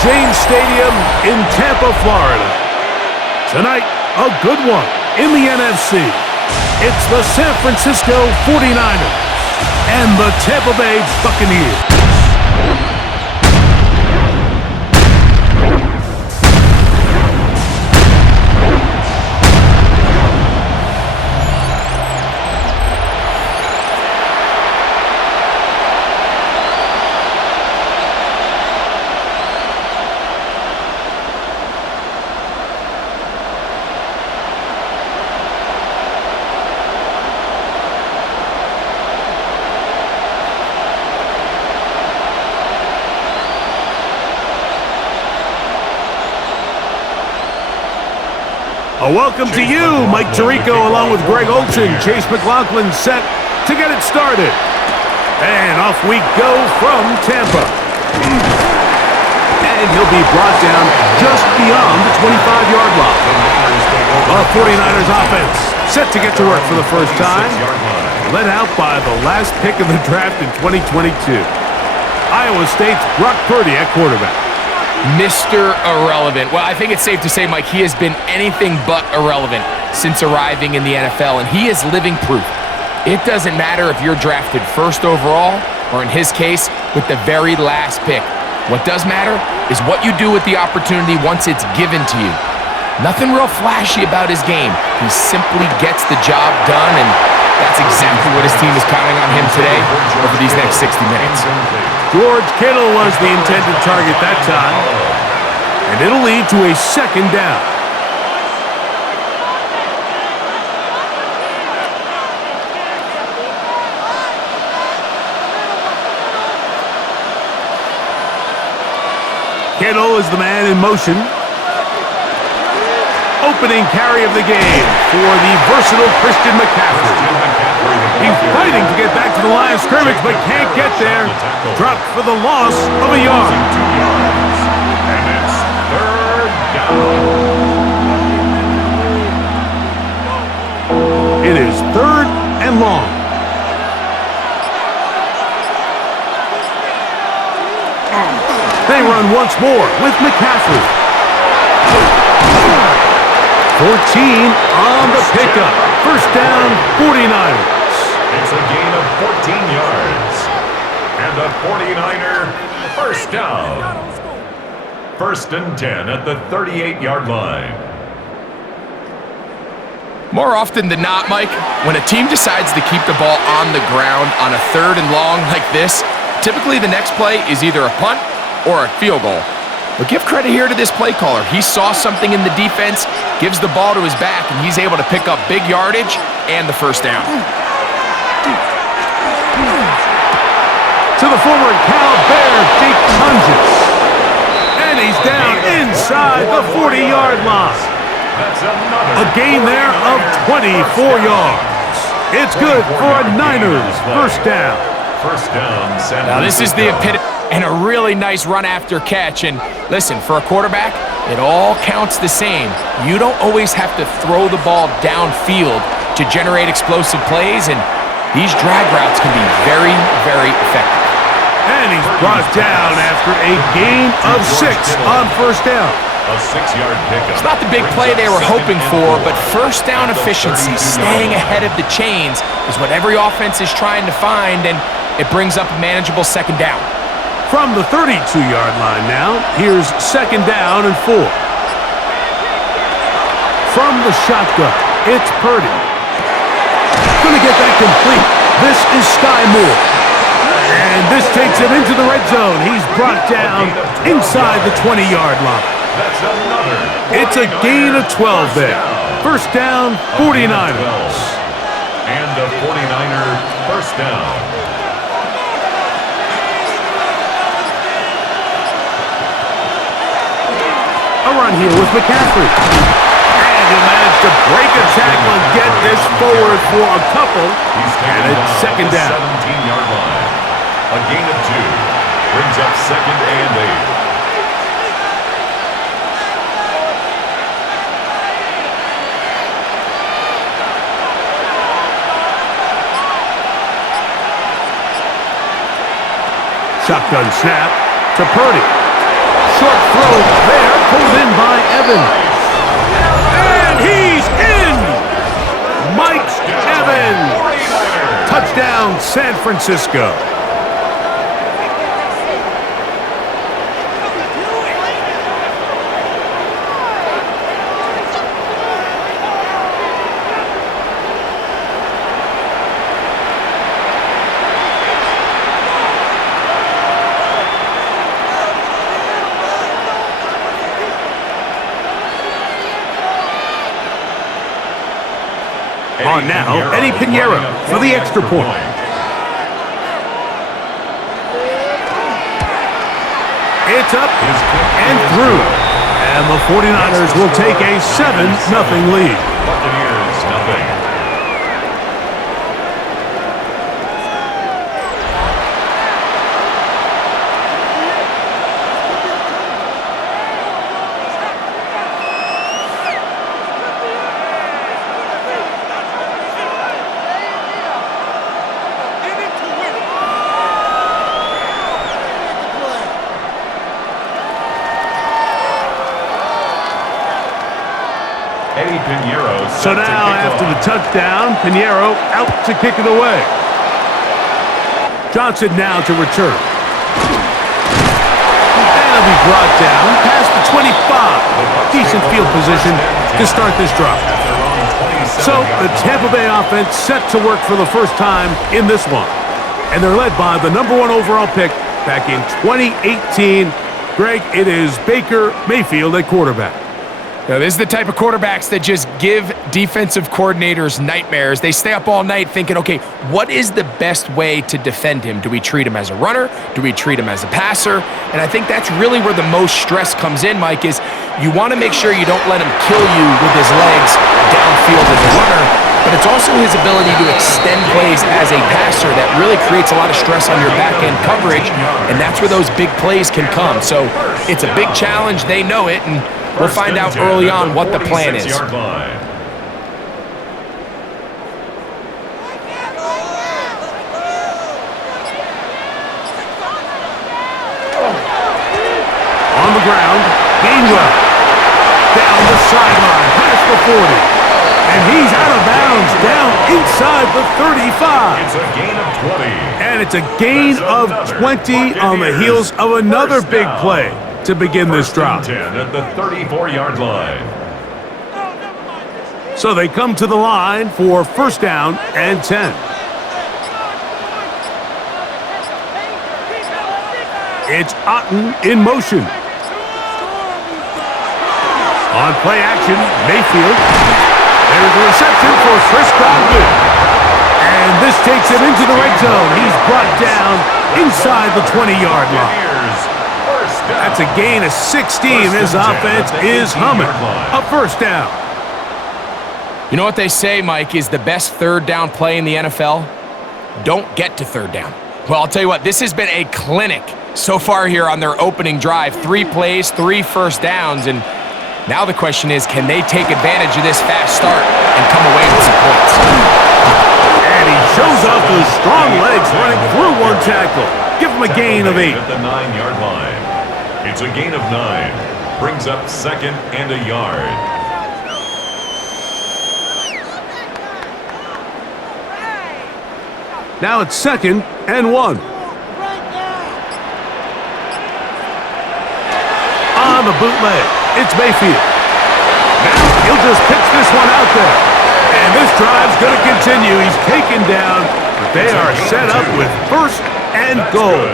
James Stadium in Tampa, Florida. Tonight, a good one in the NFC. It's the San Francisco 49ers and the Tampa Bay Buccaneers. A welcome to you, Mike Tirico, along with Greg Olsen. Chase McLaughlin set to get it started. And off we go from Tampa. And he'll be brought down just beyond the 25-yard line. The 49ers offense set to get to work for the first time. Led out by the last pick of the draft in 2022. Iowa State's Brock Purdy at quarterback. Mr. Irrelevant. Well, I think it's safe to say, Mike, he has been anything but irrelevant since arriving in the NFL, and he is living proof. It doesn't matter if you're drafted first overall, or in his case, with the very last pick. What does matter is what you do with the opportunity once it's given to you. Nothing real flashy about his game. He simply gets the job done, and that's exactly what his team is counting on him today over these next 60 minutes. George Kittle was the intended target that time, and it'll lead to a second down. Kittle is the man in motion. Opening carry of the game for the versatile Christian McCaffrey. He's fighting to get back to the line of scrimmage, but can't get there. Dropped for the loss of a yard. And it's third down. It is third and long. They run once more with McCaffrey. 14 on the pickup. First down, 49ers. It's a gain of 14 yards. And a 49er first down. First and 10 at the 38-yard line. More often than not, Mike, when a team decides to keep the ball on the ground on a third and long like this, typically the next play is either a punt or a field goal. But give credit here to this play caller. He saw something in the defense, gives the ball to his back, and he's able to pick up big yardage and the first down. To the former Cal Bear, Jake Tunges. And he's down inside the 40-yard line. A gain there of 24 yards. It's good for a Niners first down. First down, San Francisco. Now this is the epitome, and a really nice run after catch. And listen, for a quarterback, it all counts the same. You don't always have to throw the ball downfield to generate explosive plays, and these drag routes can be very, very effective. And he's brought down after a gain of 6 on first down. A 6-yard pickup. It's not the big play they were hoping for, but first down efficiency, staying ahead of the chains, is what every offense is trying to find, and it brings up a manageable second down. From the 32-yard line now, here's second down and 4. From the shotgun, it's Purdy. Going to get that complete. This is Sky Moore. And this takes him into the red zone. He's brought down inside the 20-yard line. That's another. It's a gain of 12 there. First down, 49ers. And a 49er first down. A run here with McCaffrey. And he managed to break a tackle and get this forward for a couple. And it's second down. 17-yard line. A gain of 2. Brings up second and 8. Shotgun snap to Purdy. short throw there, pulled in by Evans. And he's in! Mike Evans! Touchdown, San Francisco. On now, Eddie Pinheiro for the extra point. It's up and through. And the 49ers will take a 7-0 lead. Buccaneers, nothing. So now, after the touchdown, Pinheiro out to kick it away. Johnson now to return. And he'll be brought down past the 25. Decent field position to start this drive. So the Tampa Bay offense set to work for the first time in this one. And they're led by the #1 overall pick back in 2018. Greg, it is Baker Mayfield at quarterback. Now, this is the type of quarterbacks that just give defensive coordinators nightmares. They stay up all night thinking, okay, what is the best way to defend him? Do we treat him as a runner? Do we treat him as a passer? And I think that's really where the most stress comes in, Mike, is you want to make sure you don't let him kill you with his legs downfield as a runner, but it's also his ability to extend plays as a passer that really creates a lot of stress on your back-end coverage, and that's where those big plays can come. So it's a big challenge. They know it, and we'll find out early on what the plan is. On the ground, Gainwell. Down the sideline, past the 40. And he's out of bounds, down inside the 35. It's a gain of 20. And it's a gain of 20 on the heels of another big play to begin this drive. 10 at the 34-yard line. So they come to the line for first down and 10. It's Otten in motion. On play action, Mayfield. There's a reception for Chris Godwin. And this takes him into the red zone. He's brought down inside the 20-yard line. That's a gain of 16. This offense is humming. A first down. You know what they say, Mike, is the best third down play in the NFL? Don't get to third down. Well, I'll tell you what, this has been a clinic so far here on their opening drive. 3 plays, 3 first downs, and now the question is, can they take advantage of this fast start and come away with some points? And he shows off those strong legs running through one tackle. Give him a gain of 8. At the 9-yard line. It's a gain of 9. Brings up second and a yard. Now it's second and 1. On the bootleg, it's Mayfield. Now he'll just pitch this one out there. And this drive's going to continue. He's taken down, but they are set up with first and goal.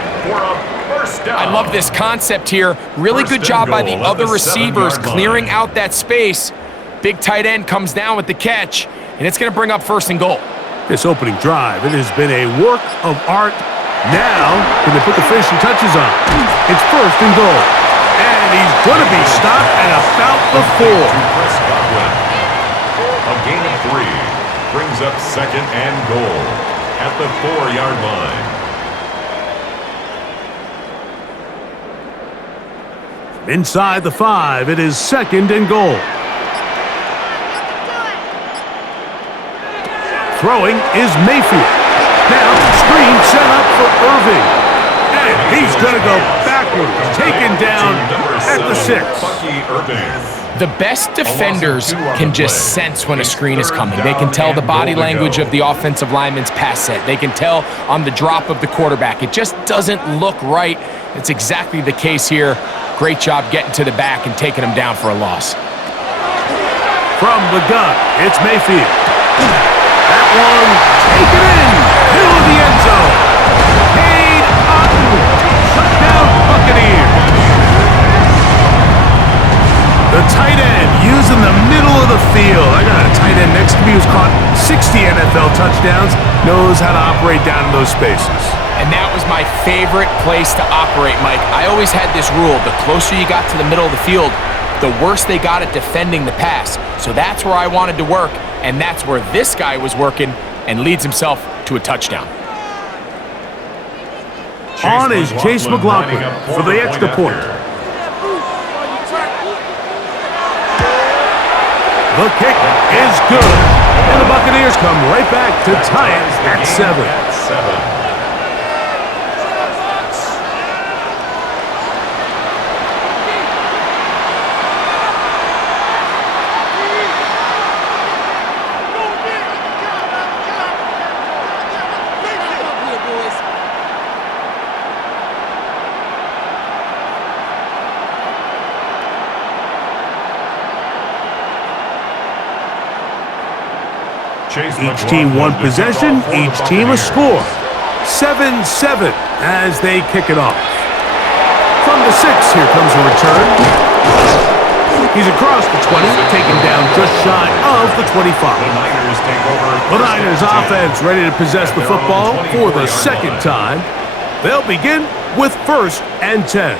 I love this concept here. Really good job by the other receivers clearing out that space. Big tight end comes down with the catch, and it's going to bring up first and goal. This opening drive, it has been a work of art. Now, can they put the finishing touches on? It's first and goal. And he's going to be stopped at about the 4. A gain of 3 brings up second and goal at the 4-yard line. Inside the 5, it is second and goal. Throwing is Mayfield. Now, screen set up for Irving. And he's going to go back taken down at the 6. The best defenders can just sense when a screen is coming. They can tell the body language of the offensive lineman's pass set. They can tell on the drop of the quarterback. It just doesn't look right. It's exactly the case here. Great job getting to the back and taking him down for a loss. From the gun, it's Mayfield. That one taken in, middle of the end zone. Paid Otten, touchdown Buccaneers. The tight end using the middle of the field. I got a tight end next to me who's caught 60 NFL touchdowns, knows how to operate down in those spaces. And that was my favorite place to operate, Mike. I always had this rule: the closer you got to the middle of the field, the worse they got at defending the pass. So that's where I wanted to work, and that's where this guy was working and leads himself to a touchdown. On is Chase McLaughlin for the extra point. The kick is good, and the Buccaneers come right back to tie it at 7. Each team one possession, each team a score. 7-7 as they kick it off. From the 6, here comes a return. He's across the 20, taken down just shy of the 25. The Niners offense ready to possess the football for the second time. They'll begin with 1st and 10.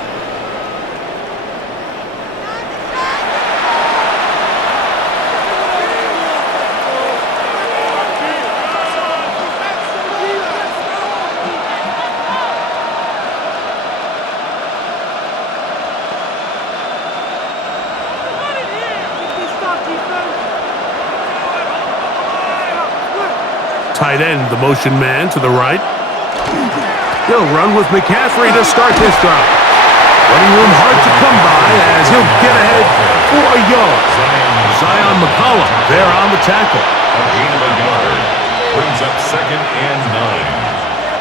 Tight end, the motion man to the right. He'll run with McCaffrey to start this drive. Running room hard to come by as he'll get ahead for a yard. Zion McCollum there on the tackle. A gain of a yard brings up 2nd and 9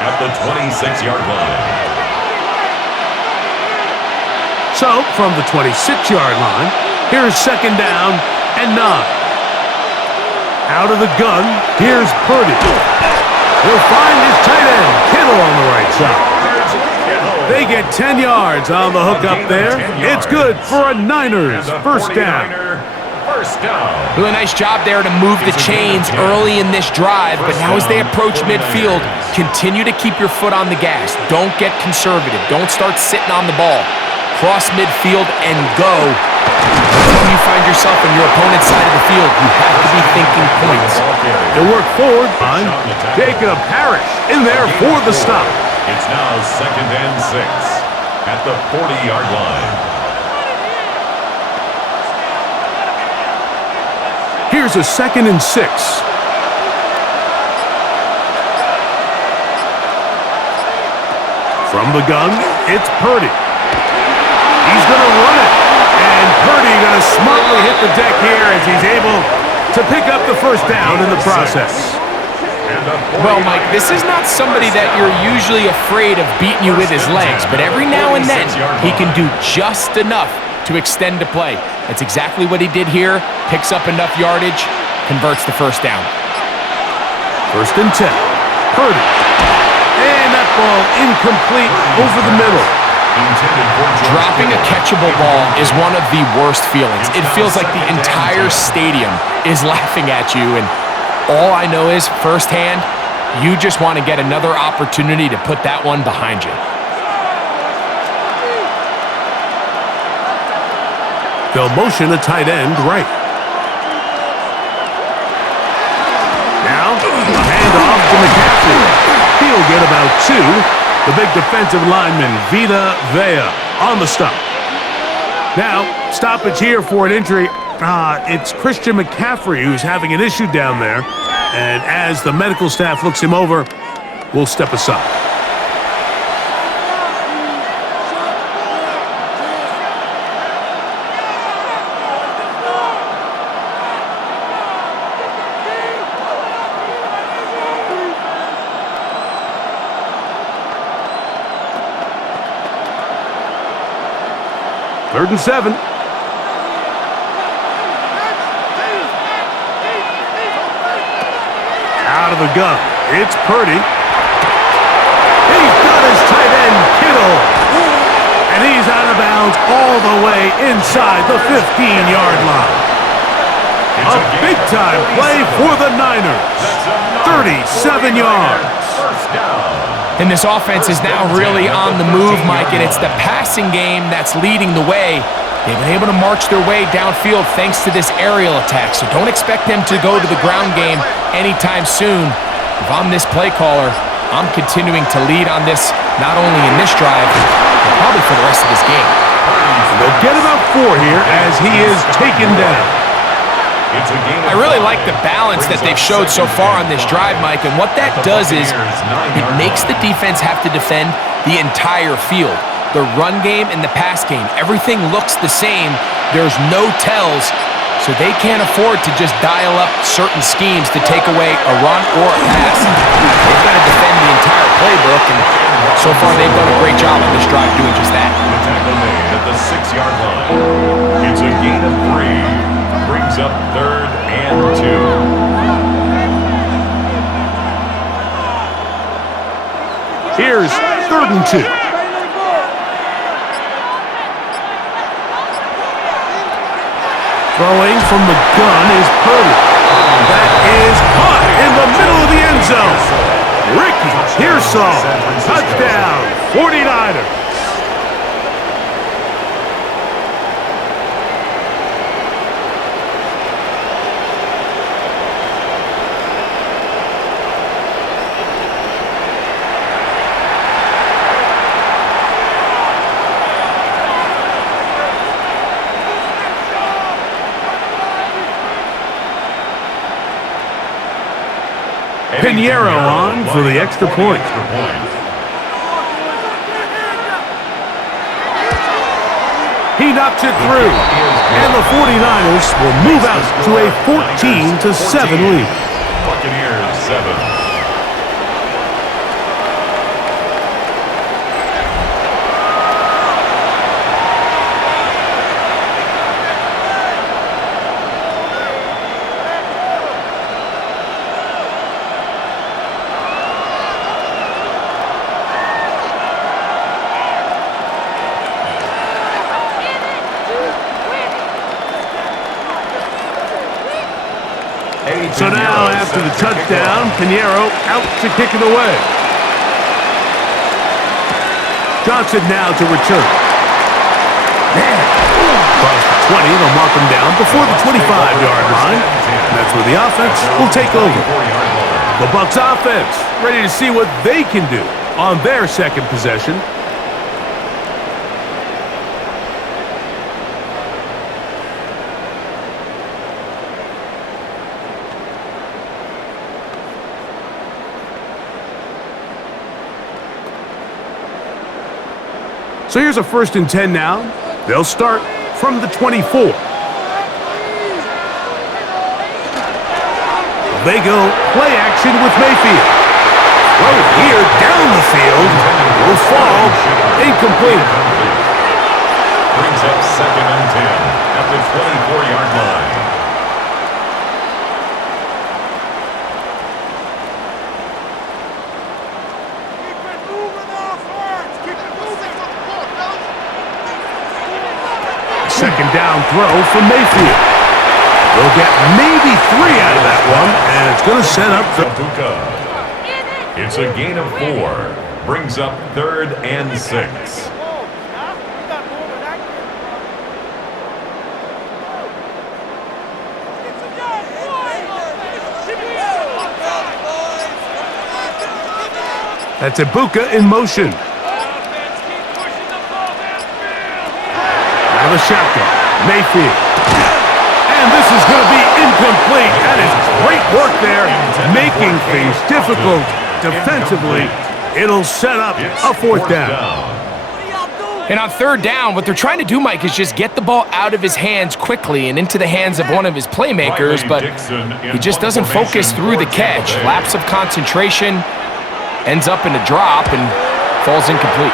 at the 26-yard line. So, from the 26-yard line, here's 2nd down and 9. Out of the gun, here's Purdy. He'll find his tight end, Kittle, on the right side. They get 10 yards on the hook up there. It's good for a Niners first down. Really nice job there to move the chains early in this drive, but now as they approach midfield, continue to keep your foot on the gas. Don't get conservative. Don't start sitting on the ball. Cross midfield and go. When you find yourself on your opponent's side of the field, you have to be thinking points. They'll work forward on Jacob Parrish in there for the stop. It's now 2nd and 6 at the 40-yard line. Here's a 2nd and 6. From the gun, it's Purdy. He's going to run it. And Purdy going to smartly hit the deck here as he's able to pick up the first down in the process. Well, Mike, this is not somebody that you're usually afraid of beating you with his legs, but every now and then he can do just enough to extend the play. That's exactly what he did here. Picks up enough yardage, converts the first down. 1st and 10. Purdy. And that ball incomplete over the middle. Dropping a catchable ball is one of the worst feelings. It feels like the entire stadium is laughing at you, and all I know is, firsthand, you just want to get another opportunity to put that one behind you. They'll motion a tight end right. Now, a handoff to McCaffrey. He'll get about 2. The big defensive lineman, Vita Vea, on the stop. Now, stoppage here for an injury. It's Christian McCaffrey who's having an issue down there. And as the medical staff looks him over, we'll step aside. 3rd and 7. Out of the gun. It's Purdy. He's got his tight end, Kittle. And he's out of bounds all the way inside the 15-yard line. A big-time play for the Niners. 37 yards. And this offense is now really on the move, Mike, and it's the passing game that's leading the way. They've been able to march their way downfield thanks to this aerial attack, so don't expect them to go to the ground game anytime soon. If I'm this play caller, I'm continuing to lead on this, not only in this drive, but probably for the rest of this game. They'll get about 4 here as he is taken down. I really like the balance that they've showed so far on this drive, Mike, and what that does is it makes the defense have to defend the entire field. The run game and the pass game, everything looks the same. There's no tells, so they can't afford to just dial up certain schemes to take away a run or a pass. They've got to defend the entire playbook, and so far they've done a great job on this drive doing just that. The tackle made at the 6-yard line. It's a gain of 3. Brings up 3rd and 2. Here's 3rd and 2. Throwing from the gun is Purdy. That is caught in the middle of the end zone. Ricky Pearsall, touchdown, 49ers. Pinheiro on for the extra point. He knocks it through, and the 49ers will move out to a 14-7 lead. Buccaneers 7. So now, after the touchdown, Pinheiro out to kick it away. Johnson now to return. Across the 20, they'll mark him down before the 25-yard line. And that's where the offense will take over. The Bucs offense ready to see what they can do on their second possession. So here's a 1st and 10 now. They'll start from the 24. They go play action with Mayfield. Throw here down the field. Will fall. Incomplete. Brings up 2nd and 10 at the 24-yard line. Second down throw from Mayfield. They'll get maybe 3 out of that one, and it's going to set up the... It's a gain of 4. Brings up 3rd and 6. That's Ibuka in motion. Now the shotgun. Mayfield. And this is going to be incomplete. That is great work there, making things difficult defensively. It'll set up a 4th down. And on 3rd down, what they're trying to do, Mike, is just get the ball out of his hands quickly and into the hands of one of his playmakers, but he just doesn't focus through the catch. Lapse of concentration, ends up in a drop, and falls incomplete.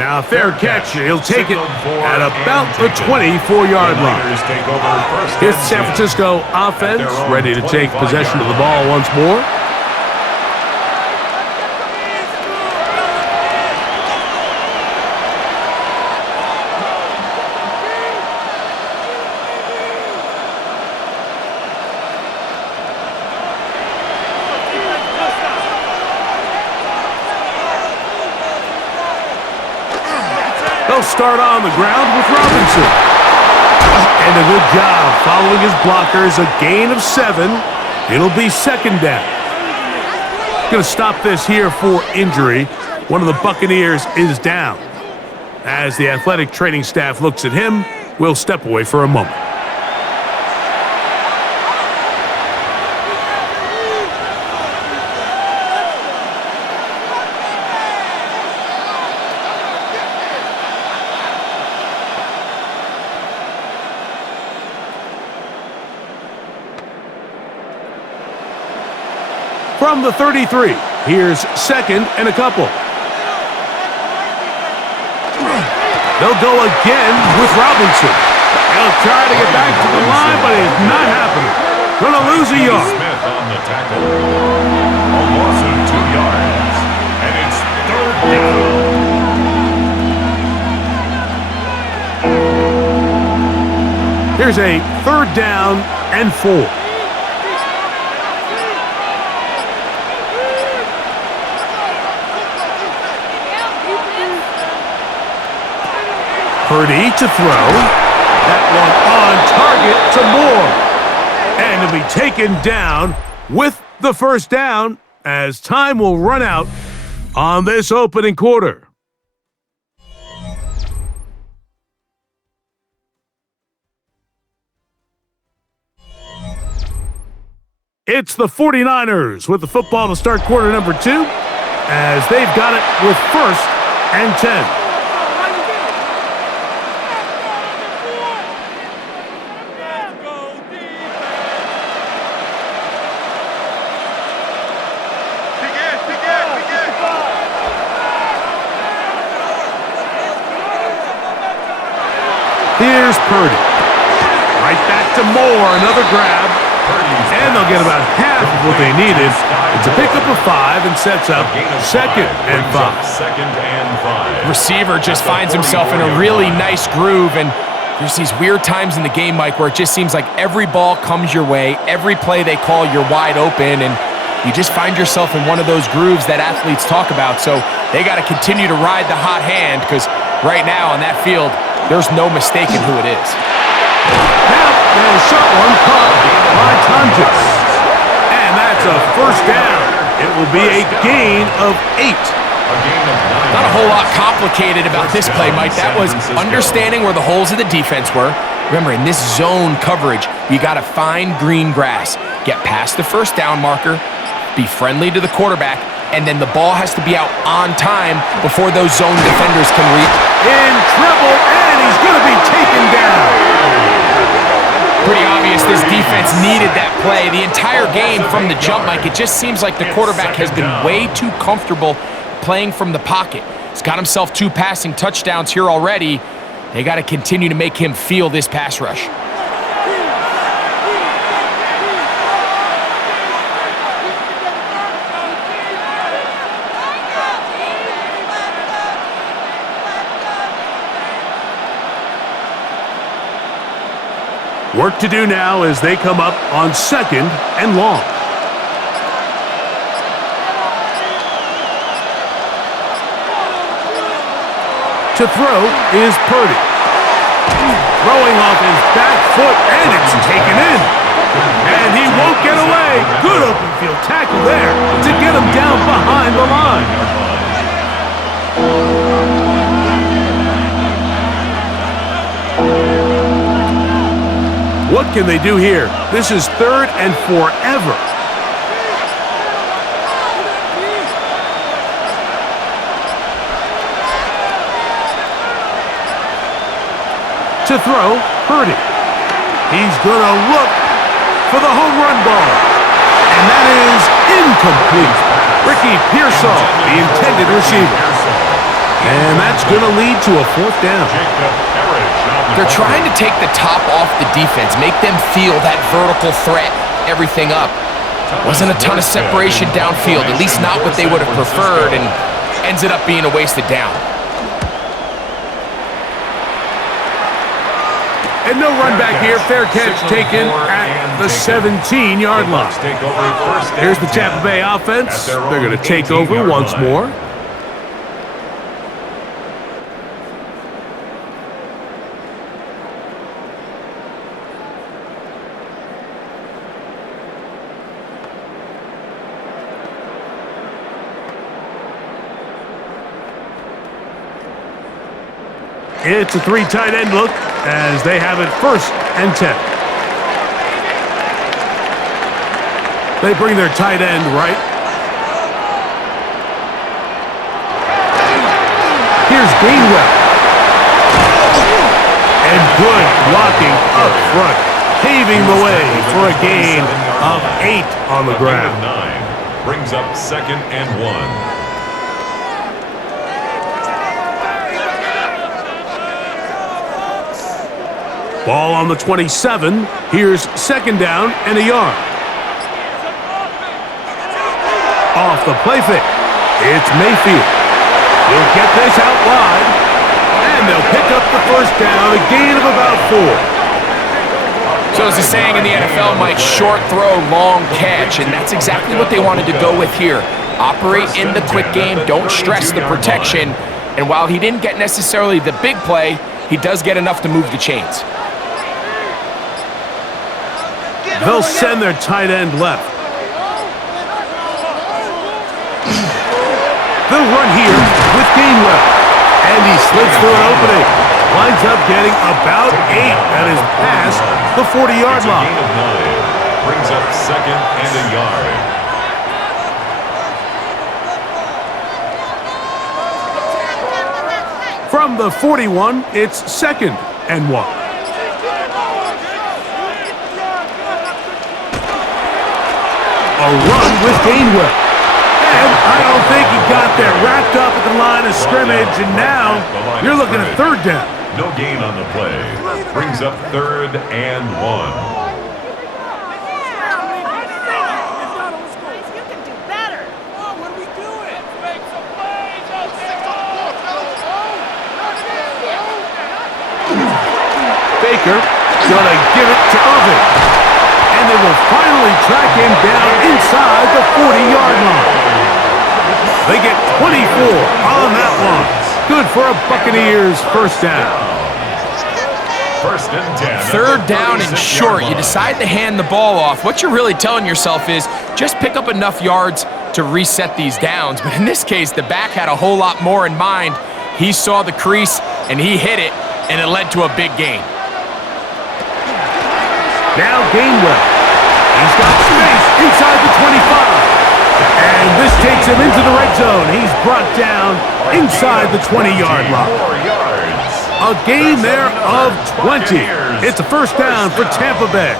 Now, a fair catch. He'll take it at about the 24-yard line. Here's the San Francisco offense, ready to take possession of the ball once more. They'll start on the ground with Robinson. And a good job following his blockers. A gain of 7. It'll be second down. Going to stop this here for injury. One of the Buccaneers is down. As the athletic training staff looks at him, we'll step away for a moment. From the 33, here's second and a couple. They'll go again with Robinson. They'll try to get back to the line, but it's not happening. Going to lose a yard. Smith on the tackle. A loss of 2 yards. And it's third down. Here's a third down and 4. Purdy to throw. That one on target to Moore. And it'll be taken down with the first down as time will run out on this opening quarter. It's the 49ers with the football to start quarter number 2 as they've got it with first and 10. Here's Purdy. Right back to Moore. Another grab. And they'll get about half of what they needed. It's a pickup of 5 and sets up second and 5. Receiver just finds himself in a really nice groove, and there's these weird times in the game, Mike, where it just seems like every ball comes your way. Every play they call, you're wide open, and you just find yourself in one of those grooves that athletes talk about. So they got to continue to ride the hot hand because right now on that field, there's no mistaking who it is. Now, a short one caught by Tunges. And that's a first down. It will be a gain of 8. Not a whole lot complicated about this play, Mike. That was understanding where the holes of the defense were. Remember, in this zone coverage, you got to find green grass. Get past the first down marker, be friendly to the quarterback, and then the ball has to be out on time before those zone defenders can reach. In trouble, and he's going to be taken down. Pretty obvious this defense needed that play. The entire game from the jump, Mike, it just seems like the quarterback has been way too comfortable playing from the pocket. He's got himself 2 passing touchdowns here already. They got to continue to make him feel this pass rush. Work to do now as they come up on second and long. To throw is Purdy. Throwing off his back foot, and it's taken in. And he won't get away. Good open field tackle there to get him down behind the line. What can they do here? This is third and forever. To throw, Purdy. He's going to look for the home run ball. And that is incomplete. Ricky Pearsall, the intended receiver. And that's going to lead to a fourth down. They're trying to take the top off the defense, make them feel that vertical threat, everything up. Wasn't a ton of separation downfield, at least not what they would have preferred, and ends it up being a wasted down. And no run back here. Fair catch taken at the 17-yard line. Here's the Tampa Bay offense. They're going to take over once more. It's a three tight end look as they have it 1st and 10. They bring their tight end right. Here's Gainwell. And good blocking up front, paving the way for a gain of 8 on the ground. 9 brings up 2nd and 1. Ball on the 27. Here's 2nd down and a yard. Off the play fake. It's Mayfield. He'll get this out wide. And they'll pick up the 1st down, a gain of about 4. So as the saying in the NFL, Mike, short throw, long catch. And that's exactly what they wanted to go with here. Operate in the quick game. Don't stress the protection. And while he didn't get necessarily the big play, he does get enough to move the chains. They'll send their tight end left. They'll run here with Gainwell. And he slips through an opening. Winds up getting about 8. That is past the 40-yard line. Gain of 9. Brings up 2nd and a yard. From the 41, it's 2nd and 1. A run with Gainwell. And I don't think he got that wrapped up at the line of scrimmage, and now you're looking at 3rd down. No gain on the play. Brings up 3rd and 1. Baker gonna give it to Irvin. And they will finally track him down inside the 40-yard line. They get 24 on that one. Good for a Buccaneers 1st down. 1st and 10. 3rd down and short. You decide to hand the ball off. What you're really telling yourself is just pick up enough yards to reset these downs. But in this case, the back had a whole lot more in mind. He saw the crease, and he hit it, and it led to a big gain. Now Gainwell. He's got space inside the 25. And this takes him into the red zone. He's brought down inside the 20-yard line. A gain there of 20. It's a 1st down for Tampa Bay.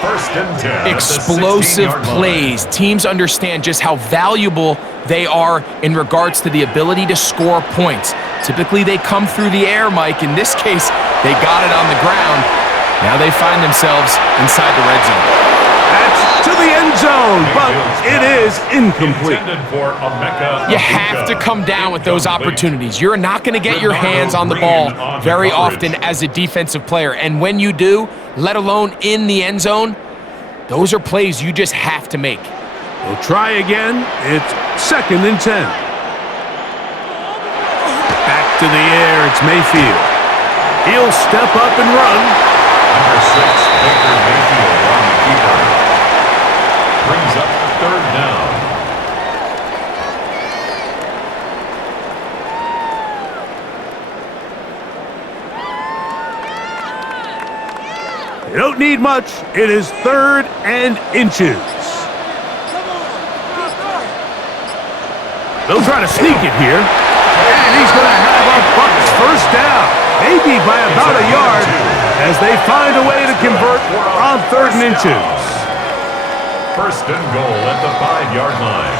1st and 10. Explosive plays. Teams understand just how valuable they are in regards to the ability to score points. Typically, they come through the air, Mike. In this case, they got it on the ground. Now they find themselves inside the red zone. That's to the end zone, but it is incomplete. You have to come down with those opportunities. You're not going to get your hands on the ball very often as a defensive player. And when you do, let alone in the end zone, those are plays you just have to make. We'll try again. It's 2nd and 10. Back to the air, it's Mayfield. He'll step up and run. Number 6, Baker Mayfield on the keeper. Brings up the 3rd down. They don't need much. It is 3rd and inches. They'll try to sneak it here. And he's going to have a Bucs 1st down. Maybe by about a yard as they find a way to convert on 3rd and inches. 1st and goal at the 5-yard line.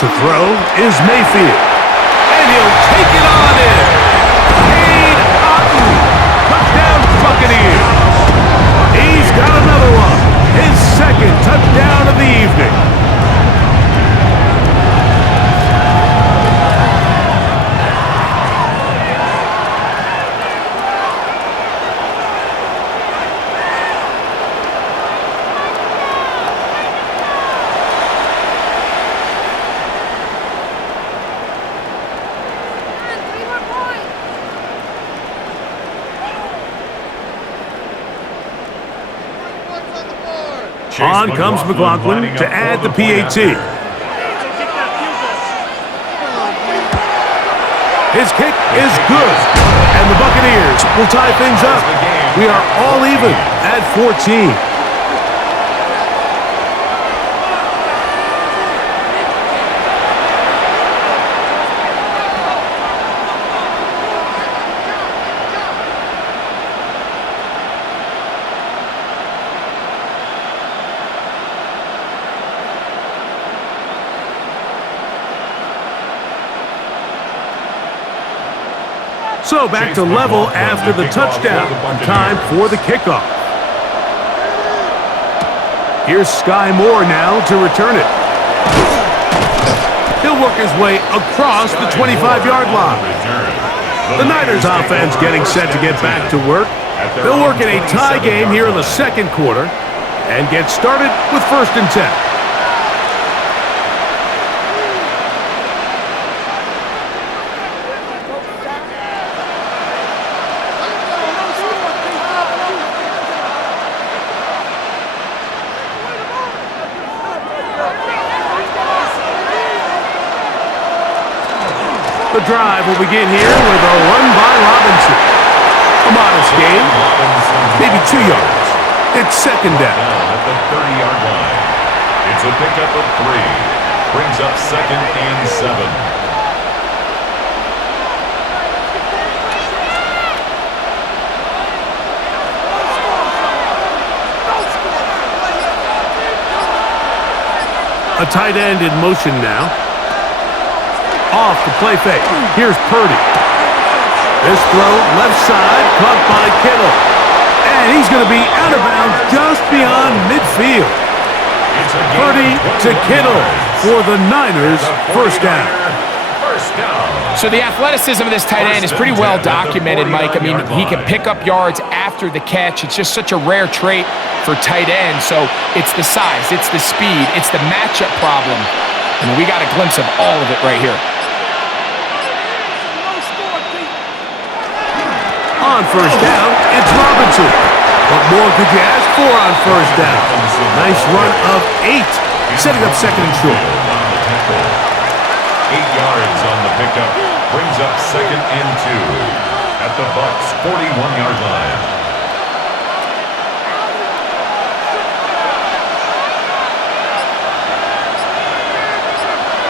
To throw is Mayfield. And he'll take it on in. Cade Otton. Touchdown, Buccaneers. He's got another one. His second touchdown of the evening. On comes McLaughlin to add the PAT. His kick is good, and the Buccaneers will tie things up. We are all even at 14. So back to level after the touchdown. Time for the kickoff. Here's Sky Moore now to return it. He'll work his way across the 25-yard line. The Niners offense getting set to get back to work. They'll work in a tie game here in the second quarter and get started with 1st and 10. The drive will begin here with a run by Robinson. A modest gain, maybe 2 yards. It's 2nd down. At the 30-yard line. It's a pickup of 3. Brings up 2nd and 7. A tight end in motion now. Off the play fake. Here's Purdy. This throw left side, caught by Kittle. And he's going to be out of bounds just beyond midfield. Purdy to Kittle for the Niners, 1st down. So the athleticism of this tight end is pretty well documented, Mike. I mean, he can pick up yards after the catch. It's just such a rare trait for tight ends. So it's the size, it's the speed, it's the matchup problem. And we got a glimpse of all of it right here. On 1st down, it's Robinson. What more could you ask for on 1st down? Nice run of 8, setting up 2nd and short. 8 yards on the pickup, brings up 2nd and 2 at the Bucs 41-yard line.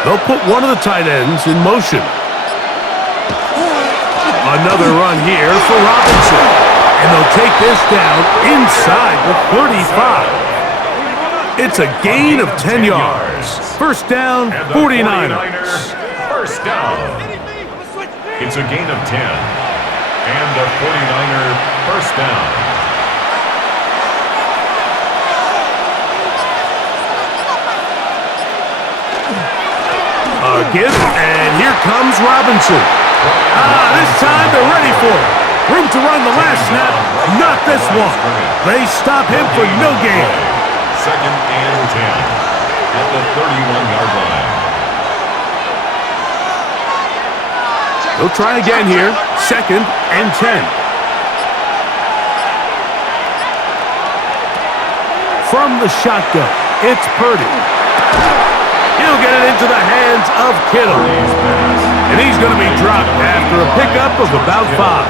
They'll put one of the tight ends in motion. Another run here for Robinson. And they'll take this down inside the 35. It's a gain of 10 yards. 1st down, 49ers. 1st down. It's a gain of 10. And a 49er 1st down. Give, and here comes Robinson. This time they're ready for it. Room to run the last snap, not this one. They stop him for no gain. 2nd and 10 at the 31-yard line. They'll try again here, 2nd and 10. From the shotgun, it's Purdy. He'll get it into the hands of Kittle. And he's going to be dropped after a pickup of about 5.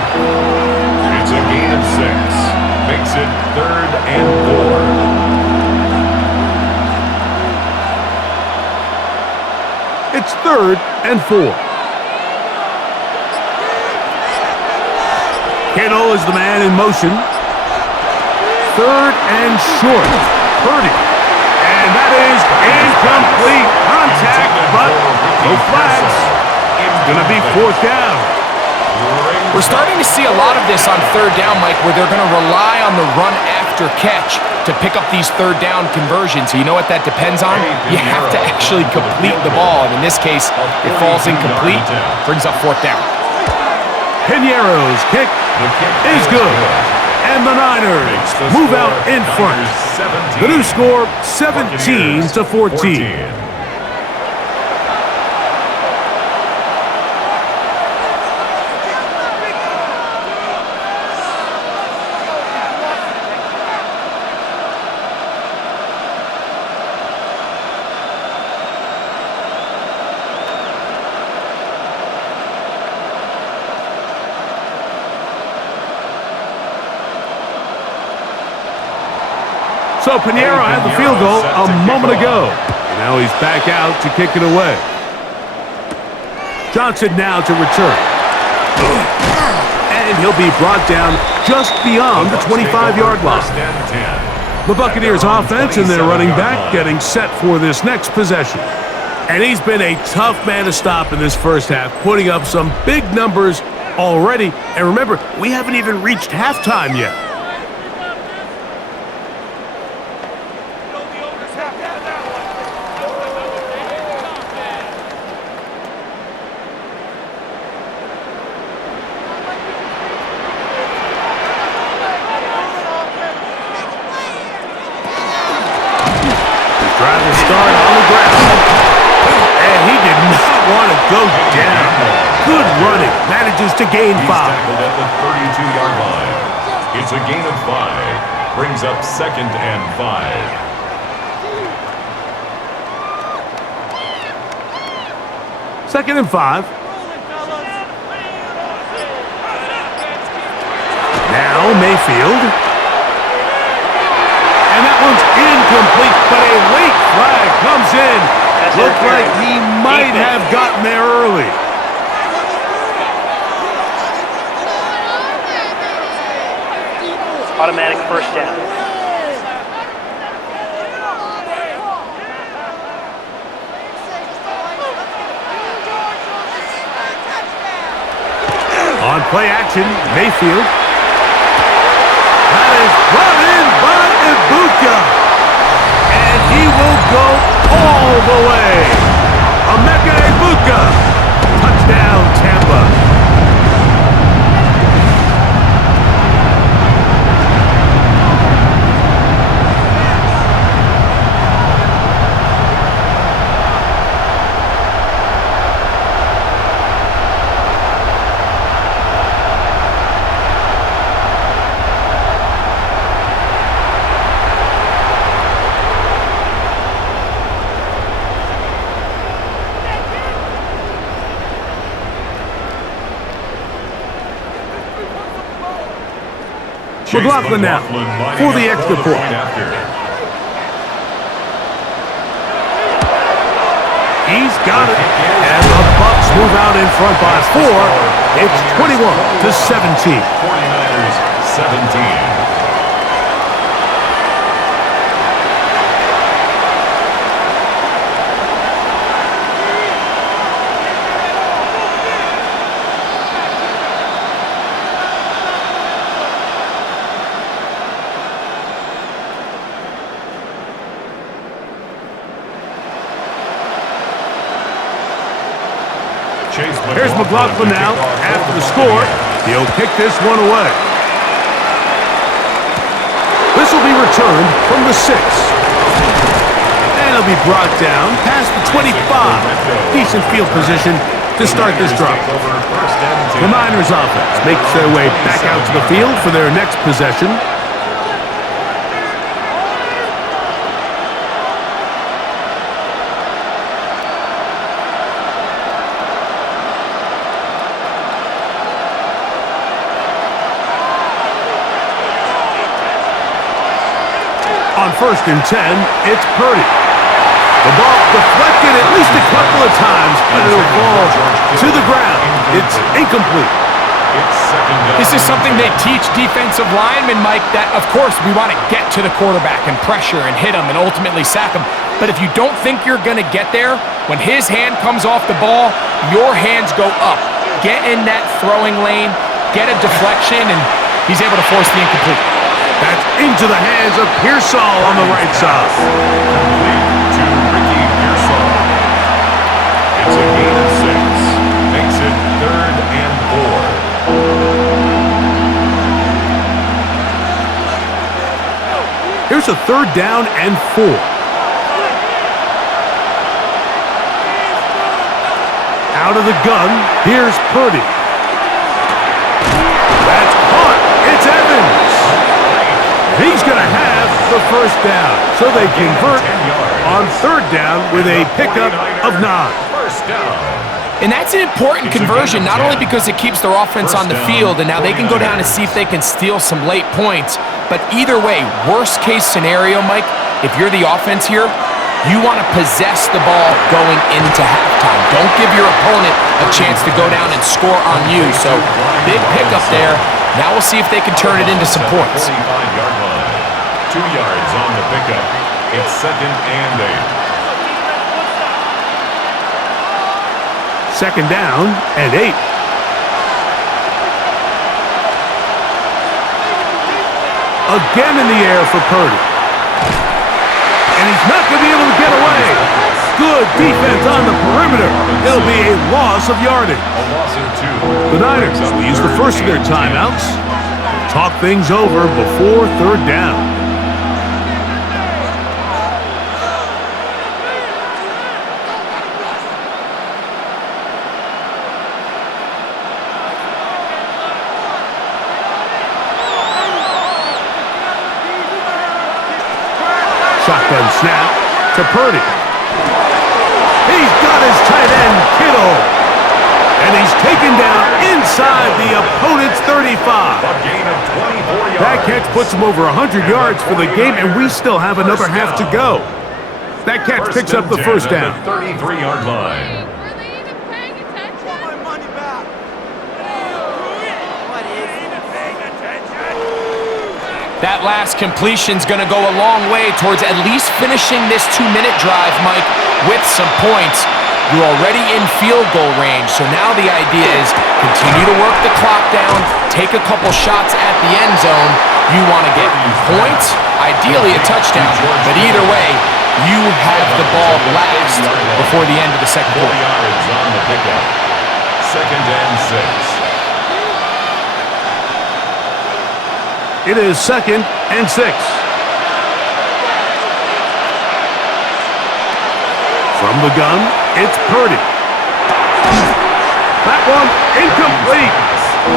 It's a gain of 6. Makes it 3rd and 4. It's 3rd and 4. Kittle is the man in motion. 3rd and short. Purdy. And that is incomplete contact, but no flags. It's going to be fourth down. We're starting to see a lot of this on third down, Mike, where they're going to rely on the run after catch to pick up these third down conversions. So you know what that depends on? You have to actually complete the ball. And in this case, it falls incomplete, brings up fourth down. Piñeiro's kick is good. And the Niners move out in front. The new score, 17-14. So Piñeiro had the field goal a moment ago. And now he's back out to kick it away. Johnson now to return. And he'll be brought down just beyond the 25-yard line. The Buccaneers offense and their running back getting set for this next possession. And he's been a tough man to stop in this first half, putting up some big numbers already. And remember, we haven't even reached halftime yet. Trying to start on the ground. And he did not want to go down. Good running. Manages to gain 5. He's tackled at the 32-yard line. It's a gain of 5. Brings up 2nd and 5. 2nd and 5. Now Mayfield. And that one's incomplete, but a late flag comes in. Looked like he might have gotten there early. Automatic first down. On play action, Mayfield. That is brought in by BUCS. And he will go all the way. BUCS. Touchdown, Tampa. McLaughlin now for the extra point. He's got it. And the Bucs move out in front by 4. It's 21-17. 49ers 17. Here's McLaughlin now after the score. He'll kick this one away. This will be returned from the 6. And it'll be brought down past the 25. Decent field position to start this drive. The Niners offense makes their way back out to the field for their next possession. On 1st and 10, it's Purdy. The ball deflected at least a couple of times, but it'll fall to the ground. It's incomplete. It's second down. This is something they teach defensive linemen, Mike, that, of course, we want to get to the quarterback and pressure and hit him and ultimately sack him. But if you don't think you're going to get there, when his hand comes off the ball, your hands go up. Get in that throwing lane, get a deflection, and he's able to force the incomplete. That's into the hands of Pearsall on the right side. Complete to Ricky Pearsall. It's a gain of 6. Makes it 3rd and 4. Here's a 3rd down and 4. Out of the gun, here's Purdy. That's caught. It's Evans. He's going to have the 1st down. So they convert on 3rd down with a pickup of 9. First down. And that's an important conversion, not only because it keeps their offense on the field, and now they can go down and see if they can steal some late points, but either way, worst case scenario, Mike, if you're the offense here, you want to possess the ball going into halftime. Don't give your opponent a chance to go down and score on you. So big pickup there. Now we'll see if they can turn it into some points. 45-yard line. 2 yards on the pickup. It's 2nd and 8. 2nd down and 8. Again in the air for Purdy. And he's not going to be able to get away. Good defense on the perimeter. It'll be a loss of yardage. A loss of 2. The Niners will use the first of their timeouts. Talk things over before 3rd down. Shotgun snap to Purdy. He's got his tight end, Kittle. And he's taken down inside the opponent's 35. A gain of 24 yards. That catch puts him over 100 yards for the game, and we still have another half to go. That catch picks up the 1st down. 33-yard line. That last completion's going to go a long way towards at least finishing this 2-minute drive, Mike, with some points. You're already in field goal range, so now the idea is continue to work the clock down, take a couple shots at the end zone. You want to get points, ideally a touchdown, but either way, you have the ball last before the end of the second 4 quarter. yards on the pickup. 2nd and 6. It is 2nd and 6. From the gun, it's Purdy. That one incomplete.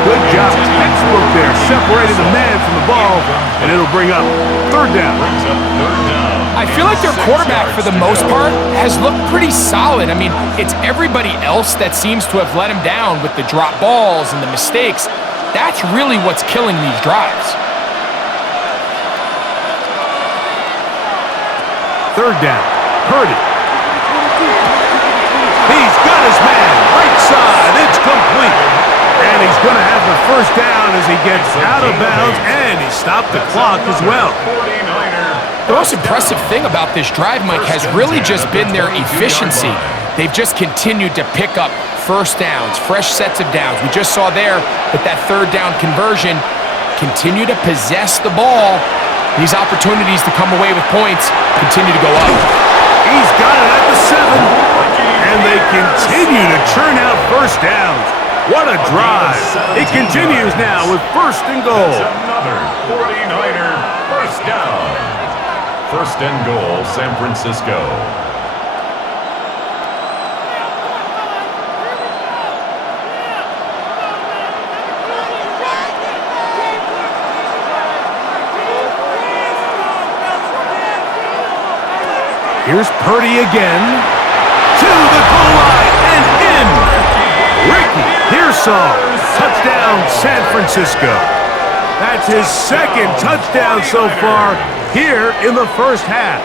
Good job. Textbook there, separating the man from the ball, and it'll bring up 3rd down. Brings up 3rd down. I feel like their quarterback, for the most part, has looked pretty solid. I mean, it's everybody else that seems to have let him down with the drop balls and the mistakes. That's really what's killing these drives. 3rd down. Purdy. He's got his man. Right side. It's complete. And he's going to have the 1st down as he gets out of bounds, and he stopped the clock as well. 49er. The most impressive thing about this drive, Mike, has really just been their efficiency. They've just continued to pick up 1st downs, fresh sets of downs. We just saw there with that 3rd down conversion, continue to possess the ball. These opportunities to come away with points continue to go up. He's got it at the 7. And they continue to churn out 1st downs. What a drive. It continues now with 1st and goal. That's another 49er 1st down. 1st and goal, San Francisco. Here's Purdy again. To the goal line and in. Ricky Pearsall. Touchdown, San Francisco. That's his 2nd touchdown so far here in the 1st half.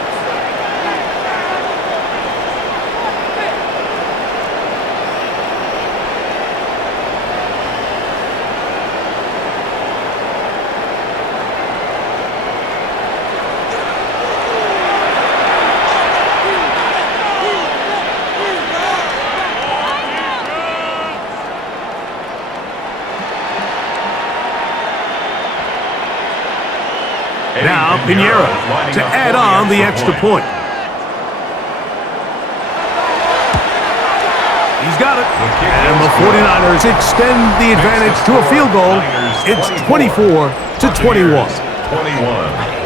Now Pinheiro to add on the extra point. He's got it. And the 49ers extend the advantage to a field goal. It's 24-21. 21.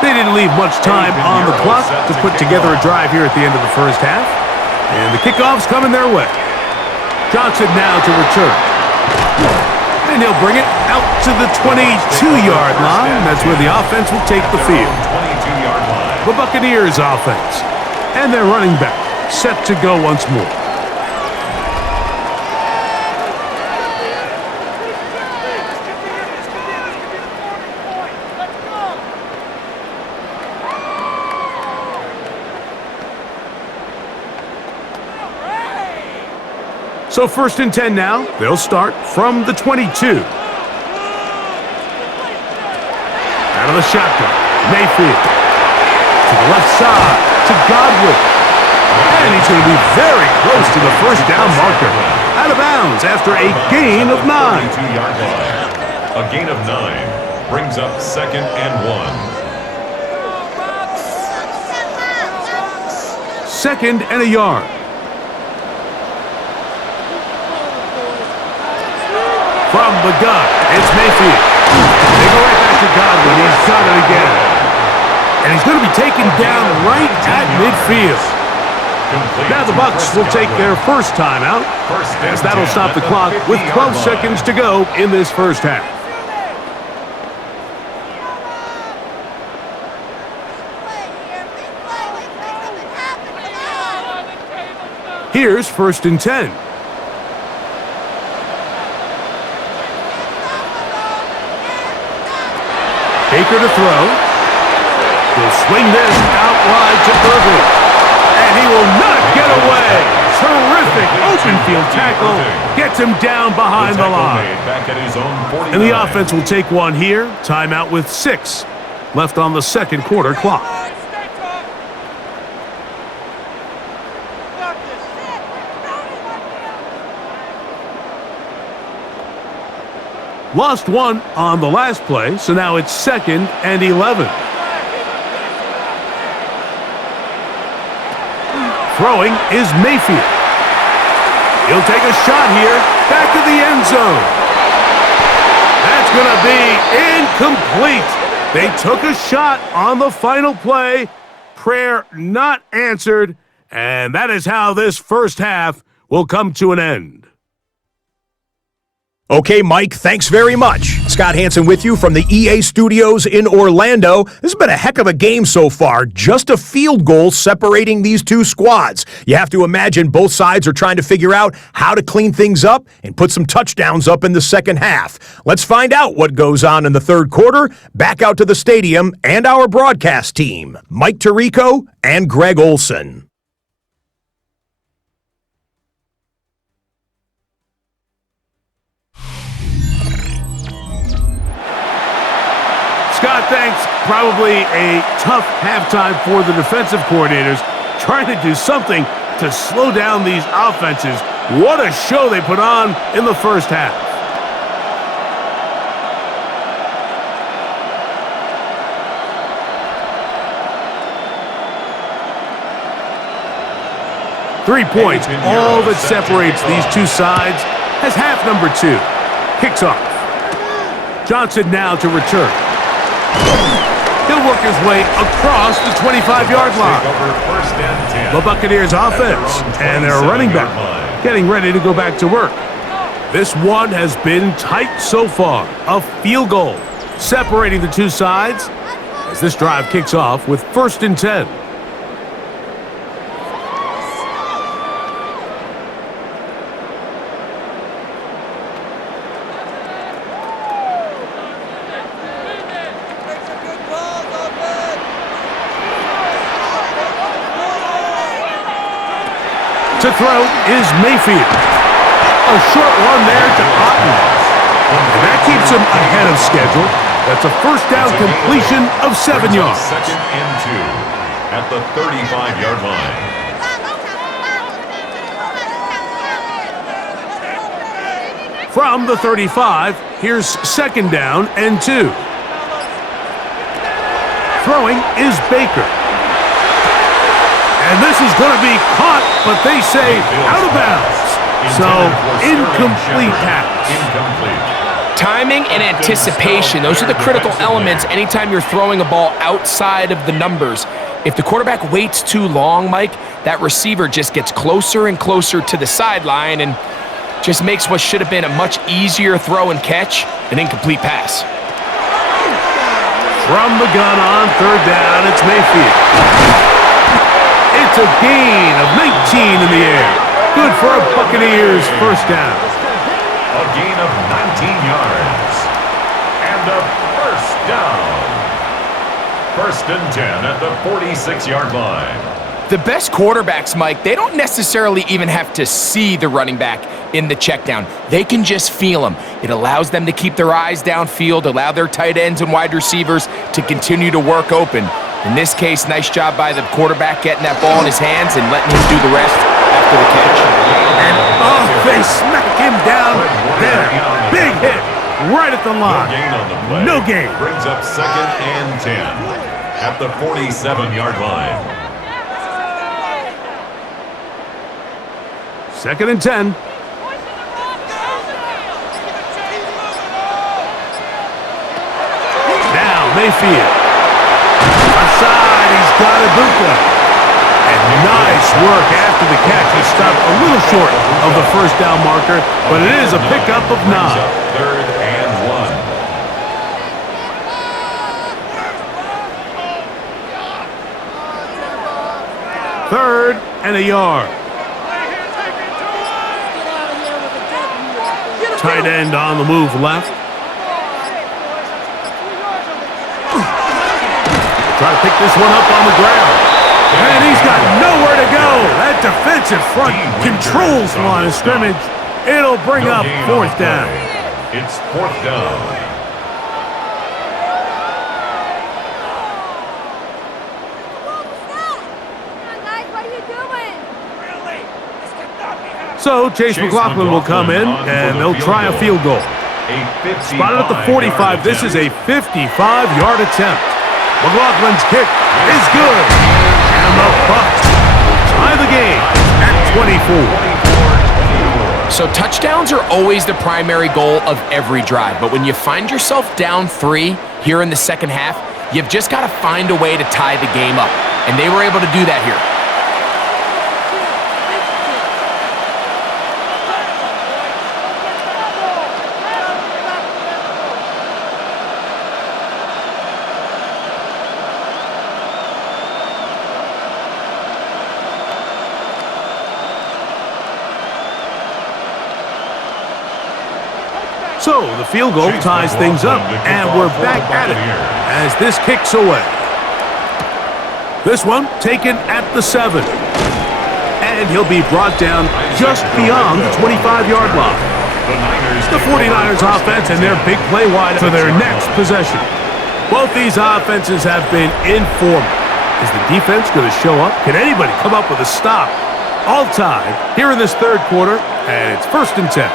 They didn't leave much time on the clock to put together a drive here at the end of the first half. And the kickoff's coming their way. Johnson now to return. And he'll bring it out to the 22-yard line. That's where the offense will take the field. The Buccaneers offense. And their running back set to go once more. So 1st and 10 now. They'll start from the 22. Out of the shotgun. Mayfield. To the left side. To Godwin. And he's going to be very close to the first down marker. Out of bounds after a gain of 9. A gain of 9 brings up 2nd and 1. 2nd and a yard. From the gun, it's Mayfield. They go right back to Godwin. He's got it again. And he's going to be taken down right at midfield. Now the Bucs will take their first timeout, as that'll stop the clock with 12 seconds to go in this first half. Here's 1st and 10. Baker to throw. He'll swing this out wide to Burgley. And he will not get away. Terrific open field tackle. Gets him down behind the line. And the offense will take one here. Timeout with 6 left on the second quarter clock. Lost one on the last play, so now it's 2nd and 11. Throwing is Mayfield. He'll take a shot here, back to the end zone. That's going to be incomplete. They took a shot on the final play. Prayer not answered, and that is how this first half will come to an end. Okay, Mike, thanks very much. Scott Hansen with you from the EA Studios in Orlando. This has been a heck of a game so far. Just a field goal separating these two squads. You have to imagine both sides are trying to figure out how to clean things up and put some touchdowns up in the second half. Let's find out what goes on in the third quarter. Back out to the stadium and our broadcast team, Mike Tirico and Greg Olson. Scott, thanks. Probably a tough halftime for the defensive coordinators, trying to do something to slow down these offenses. What a show they put on in the first half. Three points, all that separates these two sides, as half number 2 kicks off. Johnson now to return. He'll work his way across the 25-yard line. The Buccaneers offense and their running back getting ready to go back to work. This one has been tight so far. A field goal separating the two sides as this drive kicks off with 1st and 10. To throw is Mayfield. A short one there to Otten. And that keeps him ahead of schedule. That's a first down completion of 7 yards. Second and 2 at the 35-yard line. From the 35, here's second down and 2. Throwing is Baker. And this is going to be caught, but they say out of bounds. So, incomplete pass. Timing and anticipation, those are the critical elements anytime you're throwing a ball outside of the numbers. If the quarterback waits too long, Mike, that receiver just gets closer and closer to the sideline and just makes what should have been a much easier throw and catch an incomplete pass. From the gun on third down, it's Mayfield. It's a gain of 19 in the air. Good for a Buccaneers first down. A gain of 19 yards. And a first down. First and 10 at the 46-yard line. The best quarterbacks, Mike, they don't necessarily even have to see the running back in the check down. They can just feel him. It allows them to keep their eyes downfield, allow their tight ends and wide receivers to continue to work open. In this case, nice job by the quarterback getting that ball in his hands and letting him do the rest after the catch. And they smack him down there. Big hit right at the line. No gain. Brings up second and 10 at the 47-yard line. Second and 10. Now Mayfield. Aside, he's got Ibuka. And nice work after the catch. He stopped a little short of the first down marker, but it is a pickup of 9. Third and 1. Third and a yard. Tight end on the move left. Try to pick this one up on the ground. And he's got nowhere to go. That defensive front controls the line of scrimmage. It'll bring up fourth down. It's fourth down. So Chase McLaughlin will come in, and they'll try a field goal. Spotted at the 45. This is a 55-yard attempt. McLaughlin's kick is good. And the Bucs tie the game at 24. So touchdowns are always the primary goal of every drive. But when you find yourself down 3 here in the second half, you've just got to find a way to tie the game up. And they were able to do that here. So the field goal ties things up, and we're back at it as this kicks away. This one taken at the 7. And he'll be brought down just beyond the 25-yard line. The 49ers offense and their big play wide for their next possession. Both these offenses have been informal. Is the defense going to show up? Can anybody come up with a stop? All tied here in this third quarter, and it's first and 10.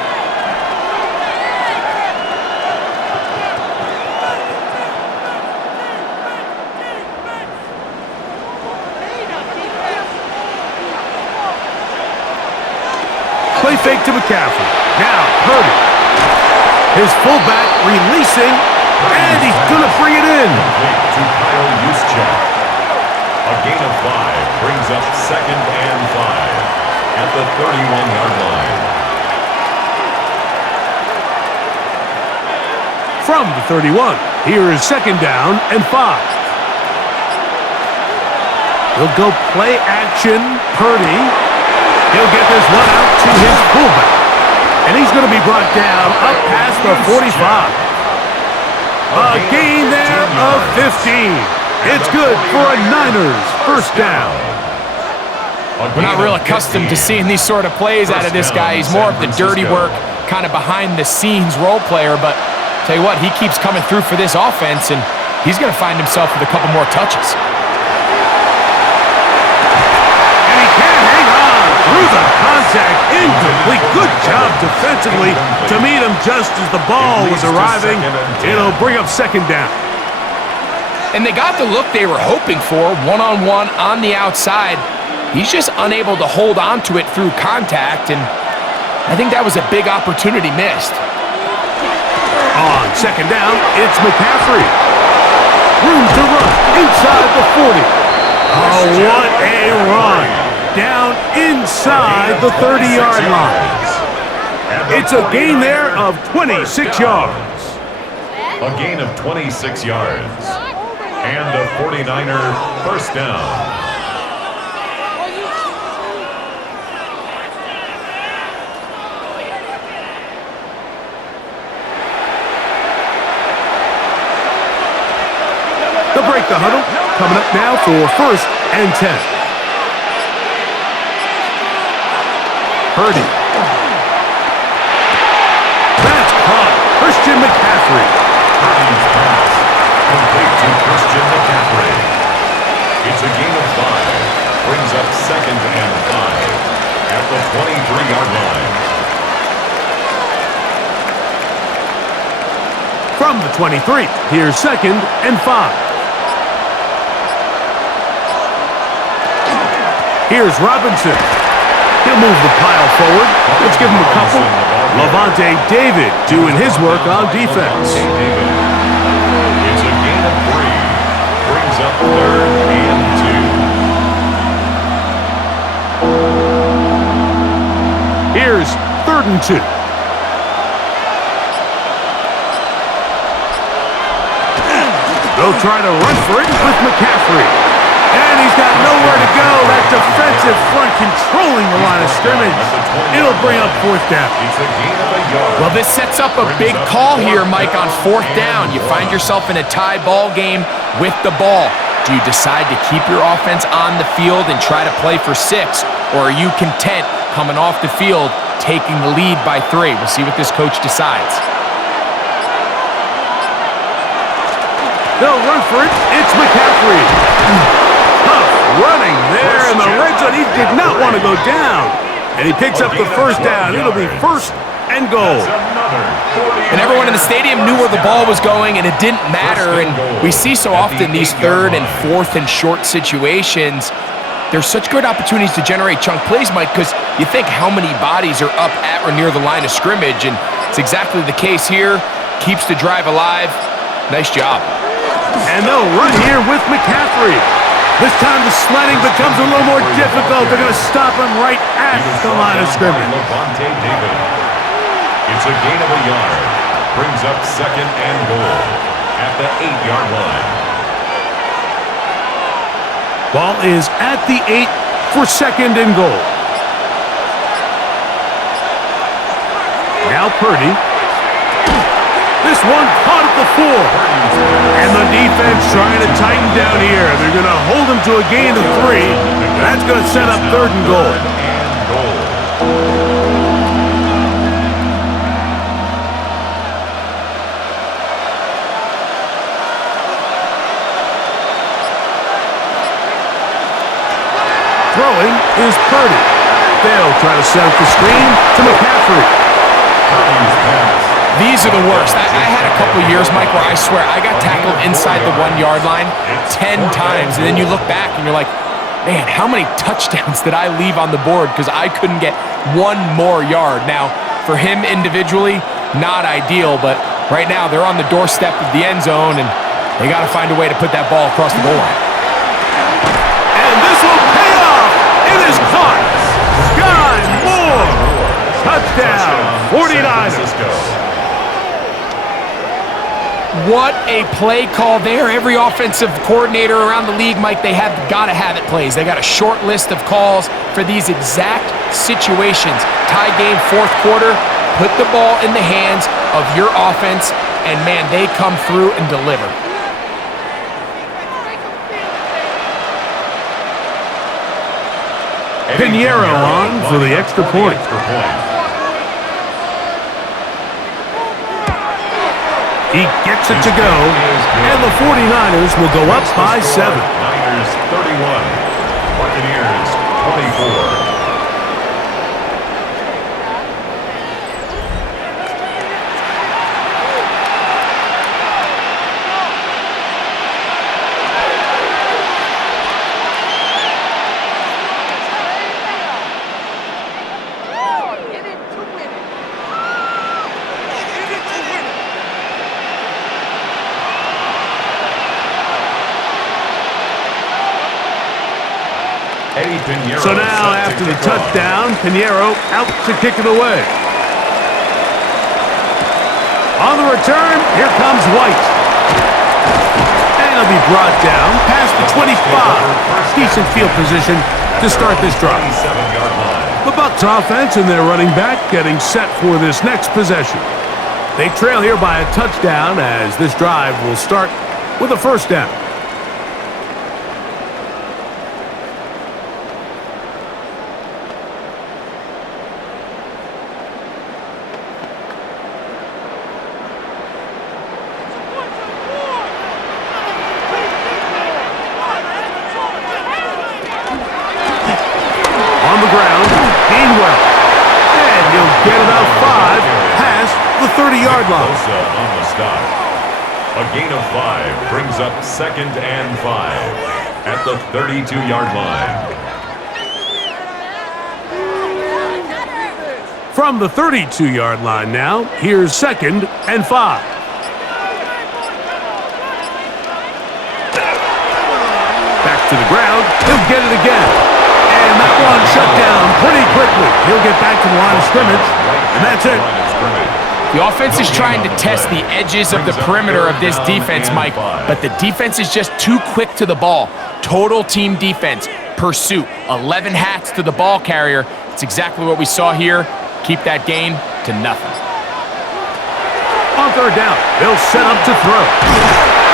Play fake to McCaffrey. Now, Purdy. His fullback releasing, and he's going to bring it in. To Kyle Juszczyk. A gain of 5 brings up second and 5 at the 31-yard line. From the 31, here is second down and 5. He'll go play action. Purdy. He'll get this one out to his fullback. And he's going to be brought down up past the 45. A gain there of 15. It's good for a Niners first down. We're not real accustomed to seeing these sort of plays out of this guy. He's more of the dirty work, kind of behind-the-scenes role player, but tell you what, he keeps coming through for this offense, and he's going to find himself with a couple more touches. And he can't hang on through the contact. Incomplete. Good job defensively to meet him just as the ball was arriving. It'll bring up second down. And they got the look they were hoping for, one-on-one on the outside. He's just unable to hold on to it through contact, and I think that was a big opportunity missed. On second down, it's McCaffrey. Room to run inside the 40. Oh, what a run. Down inside the 30-yard line. It's a gain there of 26 yards. A gain of 26 yards. And a 49er first down. They'll break the huddle. Coming up now for first and 10. Purdy. That's caught. Christian McCaffrey. Purdy's pass complete to Christian McCaffrey. It's a gain of 5. Brings up second and 5 at the 23-yard line. From the 23, here's second and 5. Here's Robinson. He'll move the pile forward. Let's give him a couple. Levante David doing his work on defense. It's a gain of 3. Brings up third and 2. Here's third and 2. They'll try to run for it with McCaffrey. And he's got nowhere to go. That defensive front controlling the line of scrimmage. It'll bring up fourth down. It's a gain of a yard. Well, this sets up a big call here, Mike, on fourth down. You find yourself in a tie ball game with the ball. Do you decide to keep your offense on the field and try to play for 6? Or are you content coming off the field, taking the lead by 3? We'll see what this coach decides. They'll run for it. It's McCaffrey. Tough running there in the red zone. He did not want to go down. And he picks up the first down. It'll be first and goal. And everyone in the stadium knew where the ball was going, and it didn't matter. And we see so often these third and fourth and short situations, there's such good opportunities to generate chunk plays, Mike, because you think how many bodies are up at or near the line of scrimmage, and it's exactly the case here. Keeps the drive alive. Nice job. And they'll run here with McCaffrey. This time the sledding becomes a little more difficult. They're going to stop him right at the line of scrimmage. Levante David. It's a gain of a yard. Brings up second and goal at the 8-yard line. Ball is at the 8 for second and goal. Now Purdy. This one caught at the 4. And the defense trying to tighten down here. They're going to hold him to a gain of 3. That's going to set up third and goal. Throwing is Purdy. They'll try to set up the screen to McCaffrey. These are the worst. I had a couple years, Mike, where I swear I got tackled inside the 1-yard line 10 times, and then you look back and you're like, man, how many touchdowns did I leave on the board because I couldn't get one more yard? Now, for him individually, not ideal, but right now they're on the doorstep of the end zone, and they got to find a way to put that ball across the goal line. And this will pay off. It is caught. Sky Moore. Touchdown, 49ers. What a play call there. Every offensive coordinator around the league, Mike, they have got to have it plays. They got a short list of calls for these exact situations. Tie game, fourth quarter, put the ball in the hands of your offense, and man, they come through and deliver. Pinheiro on for the extra point. He gets it to go, and the 49ers will go up by 7. Niners 31, Buccaneers 24. So now, after the touchdown, Pinheiro out to kick it away. On the return, here comes White. And he'll be brought down past the 25. Decent field position to start this drive. The Bucs offense and their running back getting set for this next possession. They trail here by a touchdown as this drive will start with a first down. Get it out 5 past the 30-yard line. On the stop. A gain of 5 brings up 2nd and 5 at the 32-yard line. From the 32-yard line now, here's 2nd and 5. Back to the ground. He'll get it again. And that one shut down pretty quickly. He'll get back to the line of scrimmage, and that's it. The offense is trying to test the edges of the perimeter of this defense, Mike, but the defense is just too quick to the ball. Total team defense, pursuit, 11 hats to the ball carrier. It's exactly what we saw here. Keep that gain to nothing. On third down, they'll set up to throw.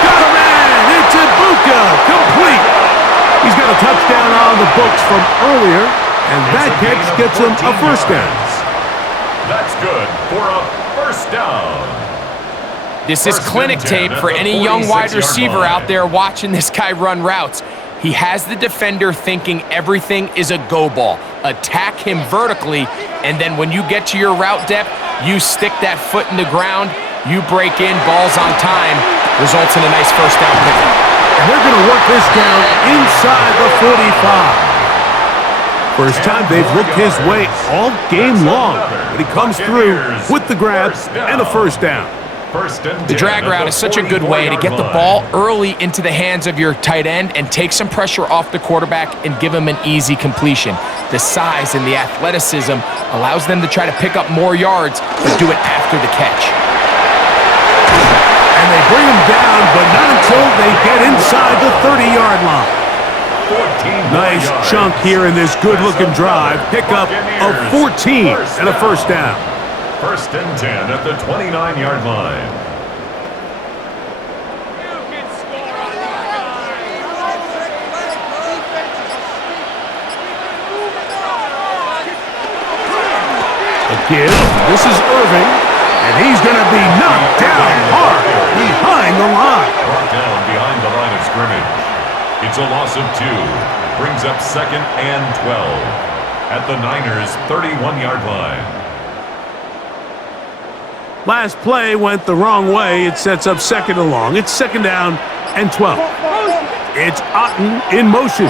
Got a man! It's a BUCS, complete. He's got a touchdown on the books from earlier, and that catch gets him a first down. That's good for a first down. This is clinic tape for any young wide receiver out there watching this guy run routes. He has the defender thinking everything is a go ball. Attack him vertically, and then when you get to your route depth, you stick that foot in the ground, you break in, balls on time, results in a nice first down pickup. And they're going to work this down inside the 45. First time they've looked his way all game long, but he comes through with the grab and a first down. The drag route is such a good way to get the ball early into the hands of your tight end and take some pressure off the quarterback and give him an easy completion. The size and the athleticism allows them to try to pick up more yards, but do it after the catch. And they bring him down, but not until they get inside the 30-yard line. Nice chunk here in this good-looking drive. Pickup of 14 and a first down. 1st and 10 at the 29-yard line. Again, this is Irving, and he's going to be knocked down hard behind the line. Brought down behind the line of scrimmage. It's a loss of 2. Brings up 2nd and 12 at the Niners' 31-yard line. Last play went the wrong way. It sets up 2nd and long. It's 2nd down and 12. It's Otten in motion.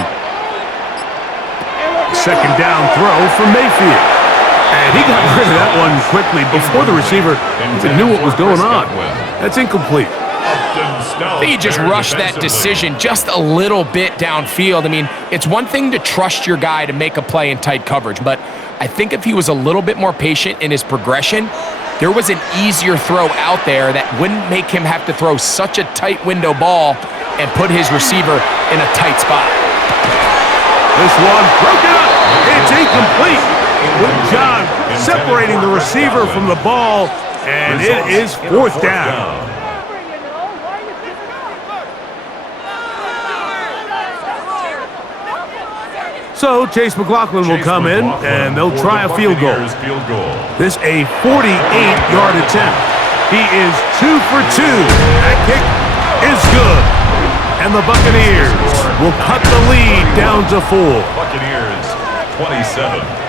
2nd down throw from Mayfield. And he got rid of that one quickly before the receiver even knew what was going on. That's incomplete. I think he just rushed that decision just a little bit downfield. I mean, it's one thing to trust your guy to make a play in tight coverage, but I think if he was a little bit more patient in his progression, there was an easier throw out there that wouldn't make him have to throw such a tight window ball and put his receiver in a tight spot. This one broken up. It's incomplete. Good job separating the receiver from the ball, and it is 4th down. So Chase McLaughlin will come in, and they'll try a field goal. This a 48-yard attempt. He is 2 for 2. That kick is good. And the Buccaneers will cut the lead down to 4. Buccaneers 27.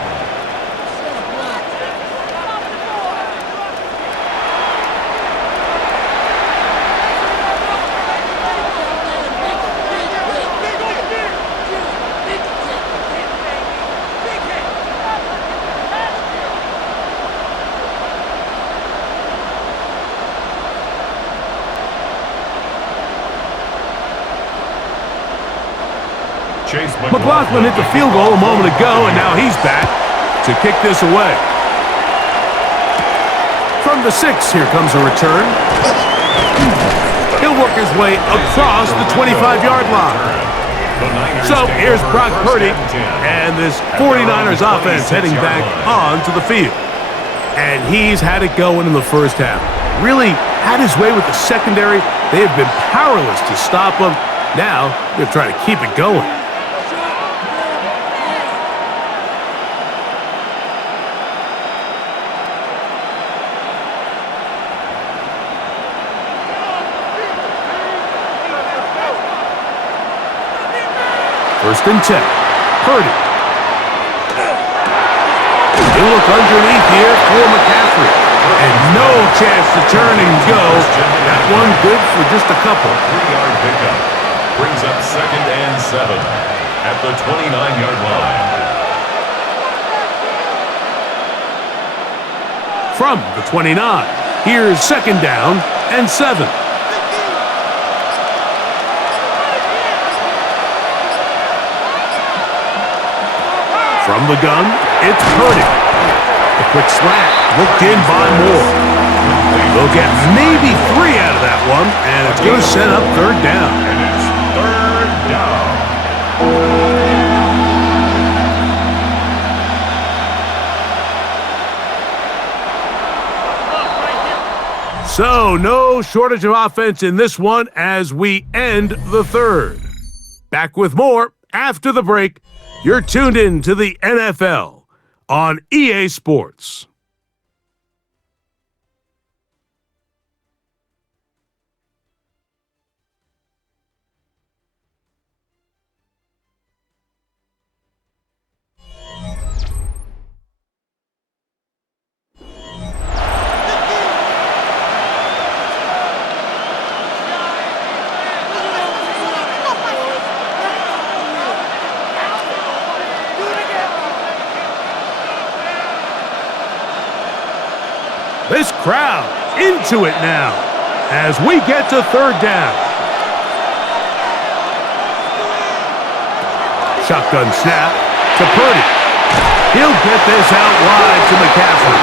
McLaughlin hit the field goal a moment ago, and now he's back to kick this away. From the 6, here comes a return. He'll work his way across the 25-yard line. So here's Brock Purdy and this 49ers offense heading back onto the field. And he's had it going in the first half. Really had his way with the secondary. They have been powerless to stop him. Now they're trying to keep it going. First and 10. Purdy. He'll look underneath here for McCaffrey. And no chance to turn and go. That one good for just a couple. 3-yard pickup. Brings up 2nd and 7 at the 29-yard line. From the 29, here's 2nd down and 7. From the gun, it's Purdy. A quick slant, looked in by Moore. They'll get maybe 3 out of that one, and it's going to set up 3rd down. And it's 3rd down. So, no shortage of offense in this one as we end the 3rd. Back with more after the break. You're tuned in to the NFL on EA Sports. This crowd into it now as we get to 3rd down. Shotgun snap to Purdy. He'll get this out wide to McCaffrey.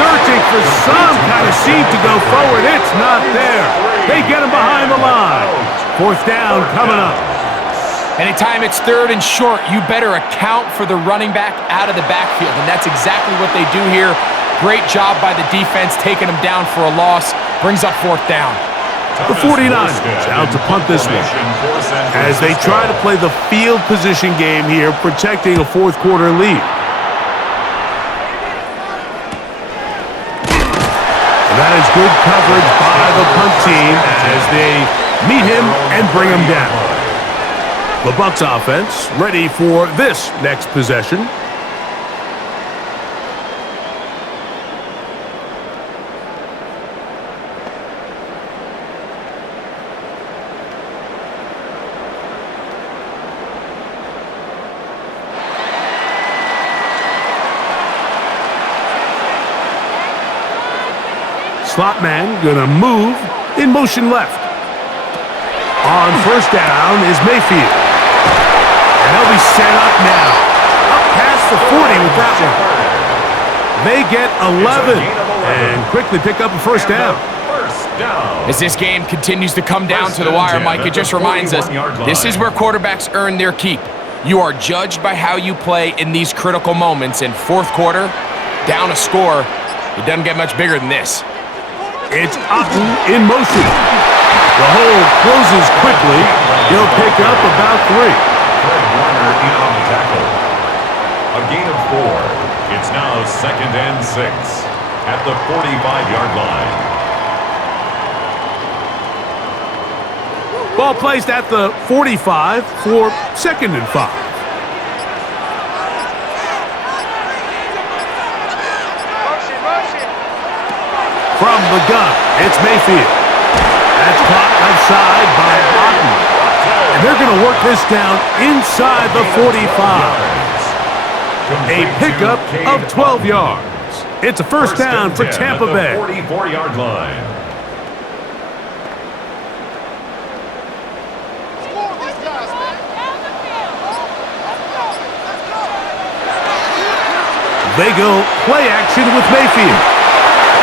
Searching for some kind of seam to go forward. It's not there. They get him behind the line. 4th down coming up. Anytime it's 3rd and short, you better account for the running back out of the backfield, and that's exactly what they do here. Great job by the defense taking him down for a loss. Brings up 4th down. The 49ers out to punt this one as they try to play the field position game here, protecting a 4th quarter lead. And that is good coverage by the punt team as they meet him and bring him down. The BUCS offense ready for this next possession. Slot man gonna move in motion left. On 1st down is Mayfield. And they'll be set up now. Up past the 40 with that one. They get 11 and quickly pick up a 1st down. As this game continues to come down to the wire, Mike, it just reminds us this is where quarterbacks earn their keep. You are judged by how you play in these critical moments. In 4th quarter, down a score, it doesn't get much bigger than this. It's Otten in motion. The hole closes quickly. He'll pick up about 3. player in on the tackle. A gain of 4. It's now 2nd and 6 at the 45-yard line. Ball placed at the 45 for 2nd and 5. From the gun, it's Mayfield. That's caught outside by Otten. And they're going to work this down inside the 45. A pickup of 12 yards. It's a first down for Tampa Bay. 44-yard line. They go play action with Mayfield.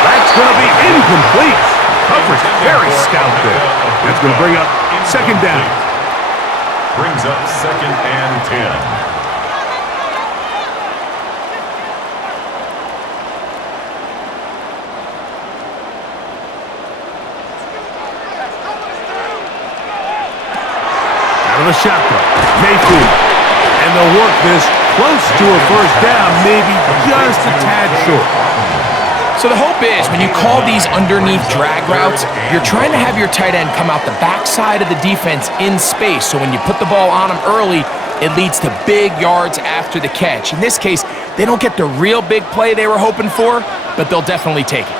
That's going to be incomplete. Coverage very stout there. That's going to bring up 2nd down. Brings up 2nd and 10. Out of the shotgun, Mayfield. And they'll work this close to a first down, maybe just a tad short. So the hope is when you call these underneath drag routes, you're trying to have your tight end come out the backside of the defense in space. So when you put the ball on him early, it leads to big yards after the catch. In this case, they don't get the real big play they were hoping for, but they'll definitely take it.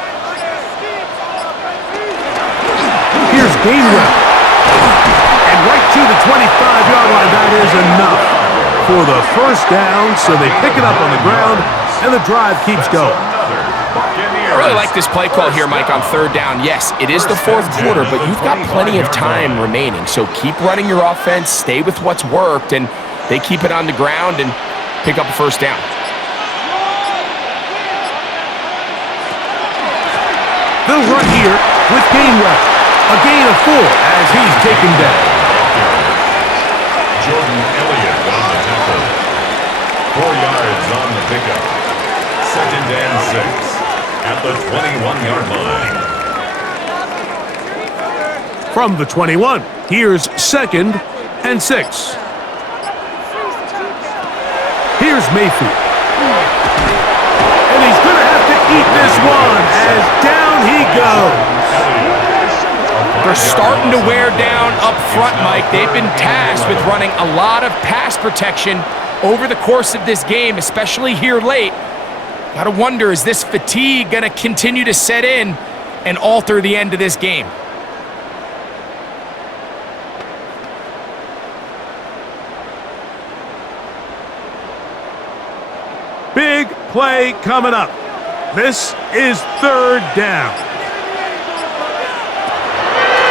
Here's Gainwell. And right to the 25-yard line, that is enough for the first down. So they pick it up on the ground, and the drive keeps going. I really like this play call here, Mike, on 3rd down. Yes, it is the 4th quarter, but you've got plenty of time remaining. So keep running your offense, stay with what's worked, and they keep it on the ground and pick up a first down. They'll run here with Gainwell. A gain of 4 as he's taken down. Jordan Elliott on the tackle. 4 yards on the pickup. 2nd and 6 at the 21-yard line. From the 21, here's 2nd and 6. Here's Mayfield. And he's going to have to eat this one as down he goes. They're starting to wear down up front, Mike. They've been tasked with running a lot of pass protection over the course of this game, especially here late. Gotta wonder, is this fatigue gonna continue to set in and alter the end of this game? Big play coming up. This is 3rd down.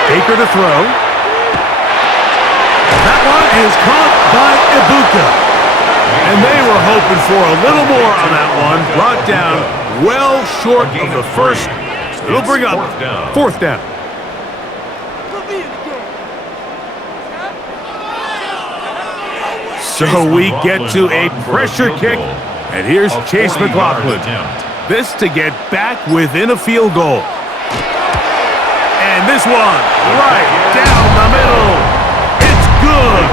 Baker to throw. That one is caught by Ibuka. And they were hoping for a little more on that one. Brought down well short of the first. It'll bring up 4th down. So we get to a pressure kick. And here's Chase McLaughlin. This to get back within a field goal. And this one, right down the middle. It's good.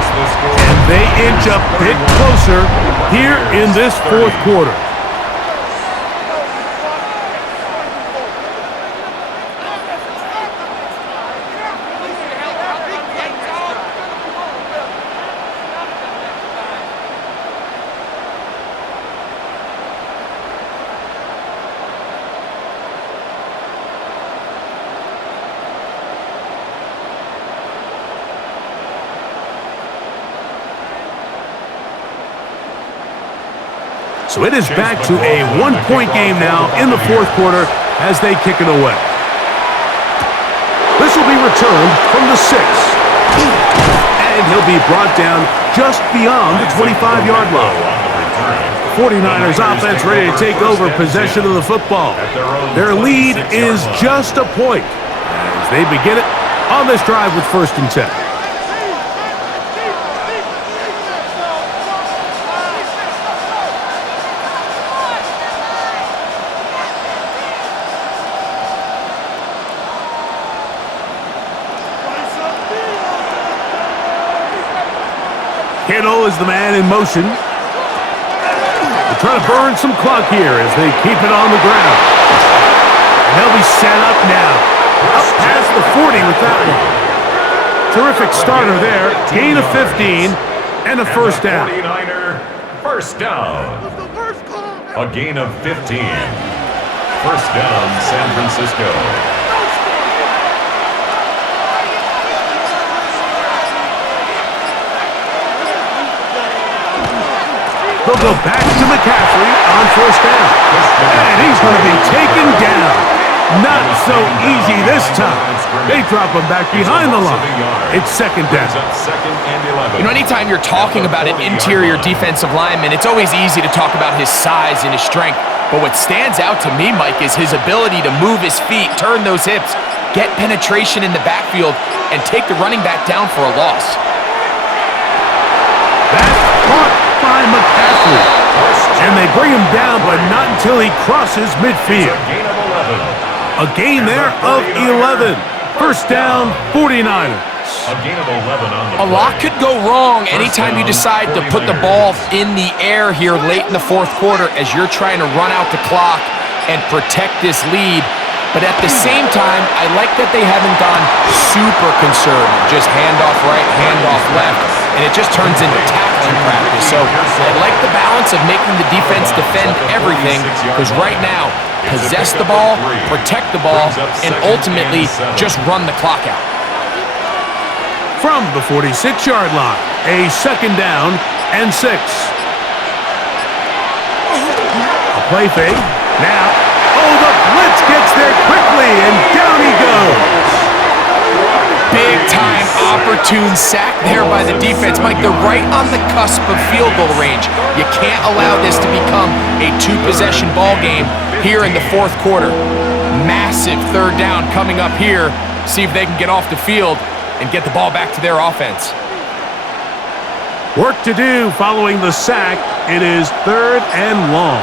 And they inch a bit closer here in this 4th quarter. So it is back to a 1-point game now in the 4th quarter as they kick it away. This will be returned from the 6. And he'll be brought down just beyond the 25-yard line. 49ers offense ready to take over possession of the football. Their lead is just a point as they begin it on this drive with 1st and 10. Kittle is the man in motion. They're trying to burn some clock here as they keep it on the ground. And they'll be set up now. Up past the 40 with that one. Terrific starter there. Gain of 15 and a first down. 49er, first down. A gain of 15. First down, San Francisco. They'll go back to McCaffrey on first down. And he's going to be taken down. Not so easy this time. They drop him back behind the line. It's second down. You know, anytime you're talking about an interior defensive lineman, it's always easy to talk about his size and his strength. But what stands out to me, Mike, is his ability to move his feet, turn those hips, get penetration in the backfield, and take the running back down for a loss. That's caught by McCaffrey. And they bring him down, but not until he crosses midfield. A gain there of 11. First down, 49ers. A lot could go wrong anytime you decide to put the ball in the air here late in the fourth quarter as you're trying to run out the clock and protect this lead. But at the same time, I like that they haven't gone super conservative. Just handoff right, handoff left, and it just turns into tackling practice. So I like the balance of making the defense defend everything, because right now, possess the ball, protect the ball, and ultimately just run the clock out. From the 46-yard line, a second down and 6. A play fake. Now, the blitz gets there quickly, and down he goes. Big-time opportune sack there by the defense. Mike, they're right on the cusp of field goal range. You can't allow this to become a two-possession ball game here in the fourth quarter. Massive third down coming up here. See if they can get off the field and get the ball back to their offense. Work to do following the sack. It is third and long.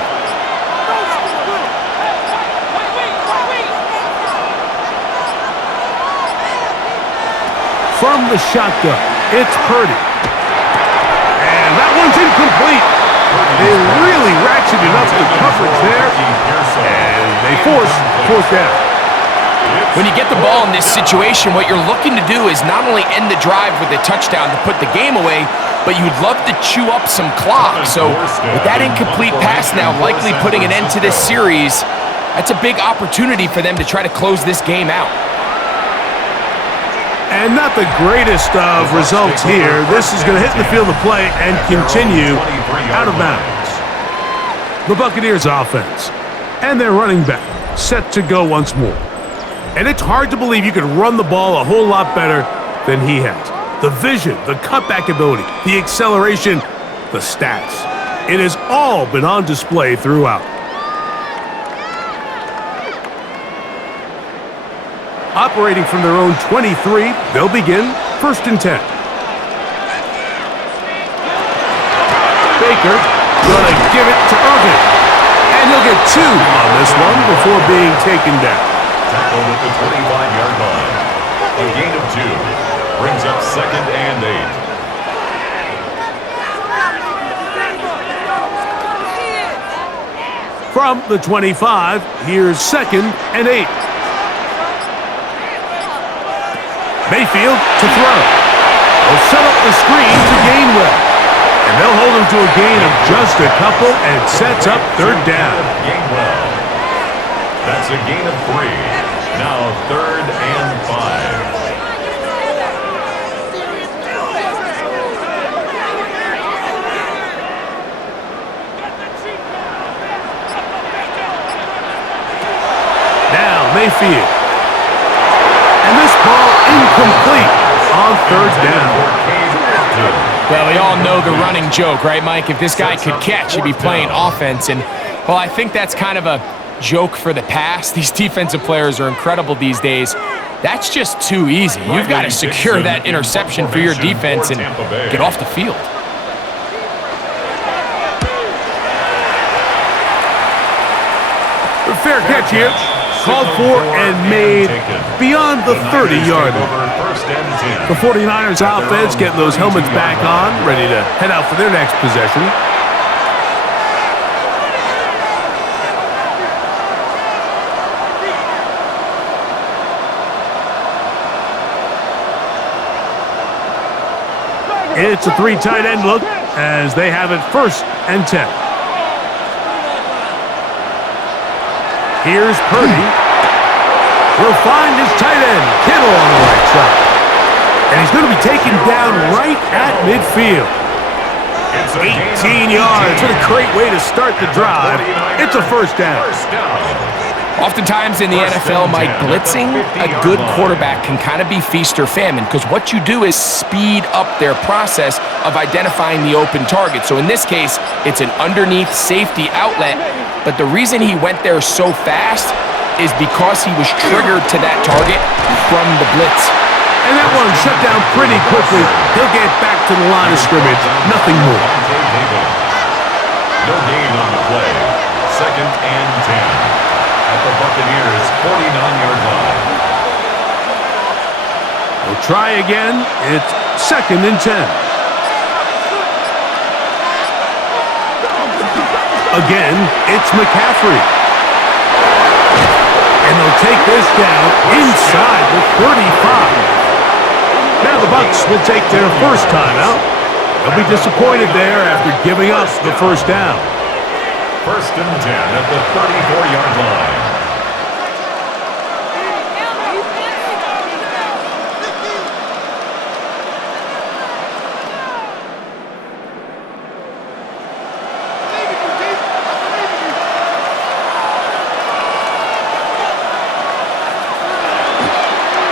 From the shotgun, it's Purdy. And that one's incomplete. They really ratcheted up the coverage there, and they force fourth down. When you get the ball in this situation, what you're looking to do is not only end the drive with a touchdown to put the game away, but you'd love to chew up some clock. So with that incomplete pass now likely putting an end to this series, that's a big opportunity for them to try to close this game out. And not the greatest of results here. This is going to hit the field of play and continue out of bounds. The Buccaneers offense and their running back set to go once more. And it's hard to believe you could run the ball a whole lot better than he has. The vision, the cutback ability, the acceleration, the stats. It has all been on display throughout. Operating from their own 23, they'll begin first and 10. Baker gonna give it to Irvin. And he'll get 2 on this one before being taken down. Tackled at the 25-yard line. A gain of 2 brings up second and 8. From the 25, here's second and 8. Mayfield to throw. They'll set up the screen to Gainwell. And they'll hold him to a gain of just a couple and sets up third down. Gainwell. That's a gain of 3. Now third and 5. Now Mayfield. And this ball incomplete on third down. Well, we all know the running joke, right, Mike? If this guy could catch, he'd be playing offense. And, well, I think that's kind of a joke for the past. These defensive players are incredible these days. That's just too easy. You've got to secure that interception for your defense and get off the field. Fair catch here. Called for and made beyond the 30-yard line. first and 10. The 49ers offense getting those helmets back on, ready to head out for their next possession. It's a 3 tight end look as they have it first and 10. Here's Purdy. He'll find his tight end, Kittle, on the right side. And he's going to be taken down right at midfield. 18 yards. What a great way to start the drive. It's a first down. Oftentimes in the NFL, Mike, blitzing a good quarterback can kind of be feast or famine because what you do is speed up their process of identifying the open target. So in this case, it's an underneath safety outlet, but the reason he went there so fast is because he was triggered to that target from the blitz. And that one shut down pretty quickly. He'll get back to the line of scrimmage. Nothing more. No gain on the play. Second and 10. At the Buccaneers' 49-yard line. We'll try again. It's second and 10. Again, it's McCaffrey. And they'll take this down inside the 35. Now the Bucs will take their first timeout. They'll be disappointed there after giving up the first down. First and 10 at the 34-yard line.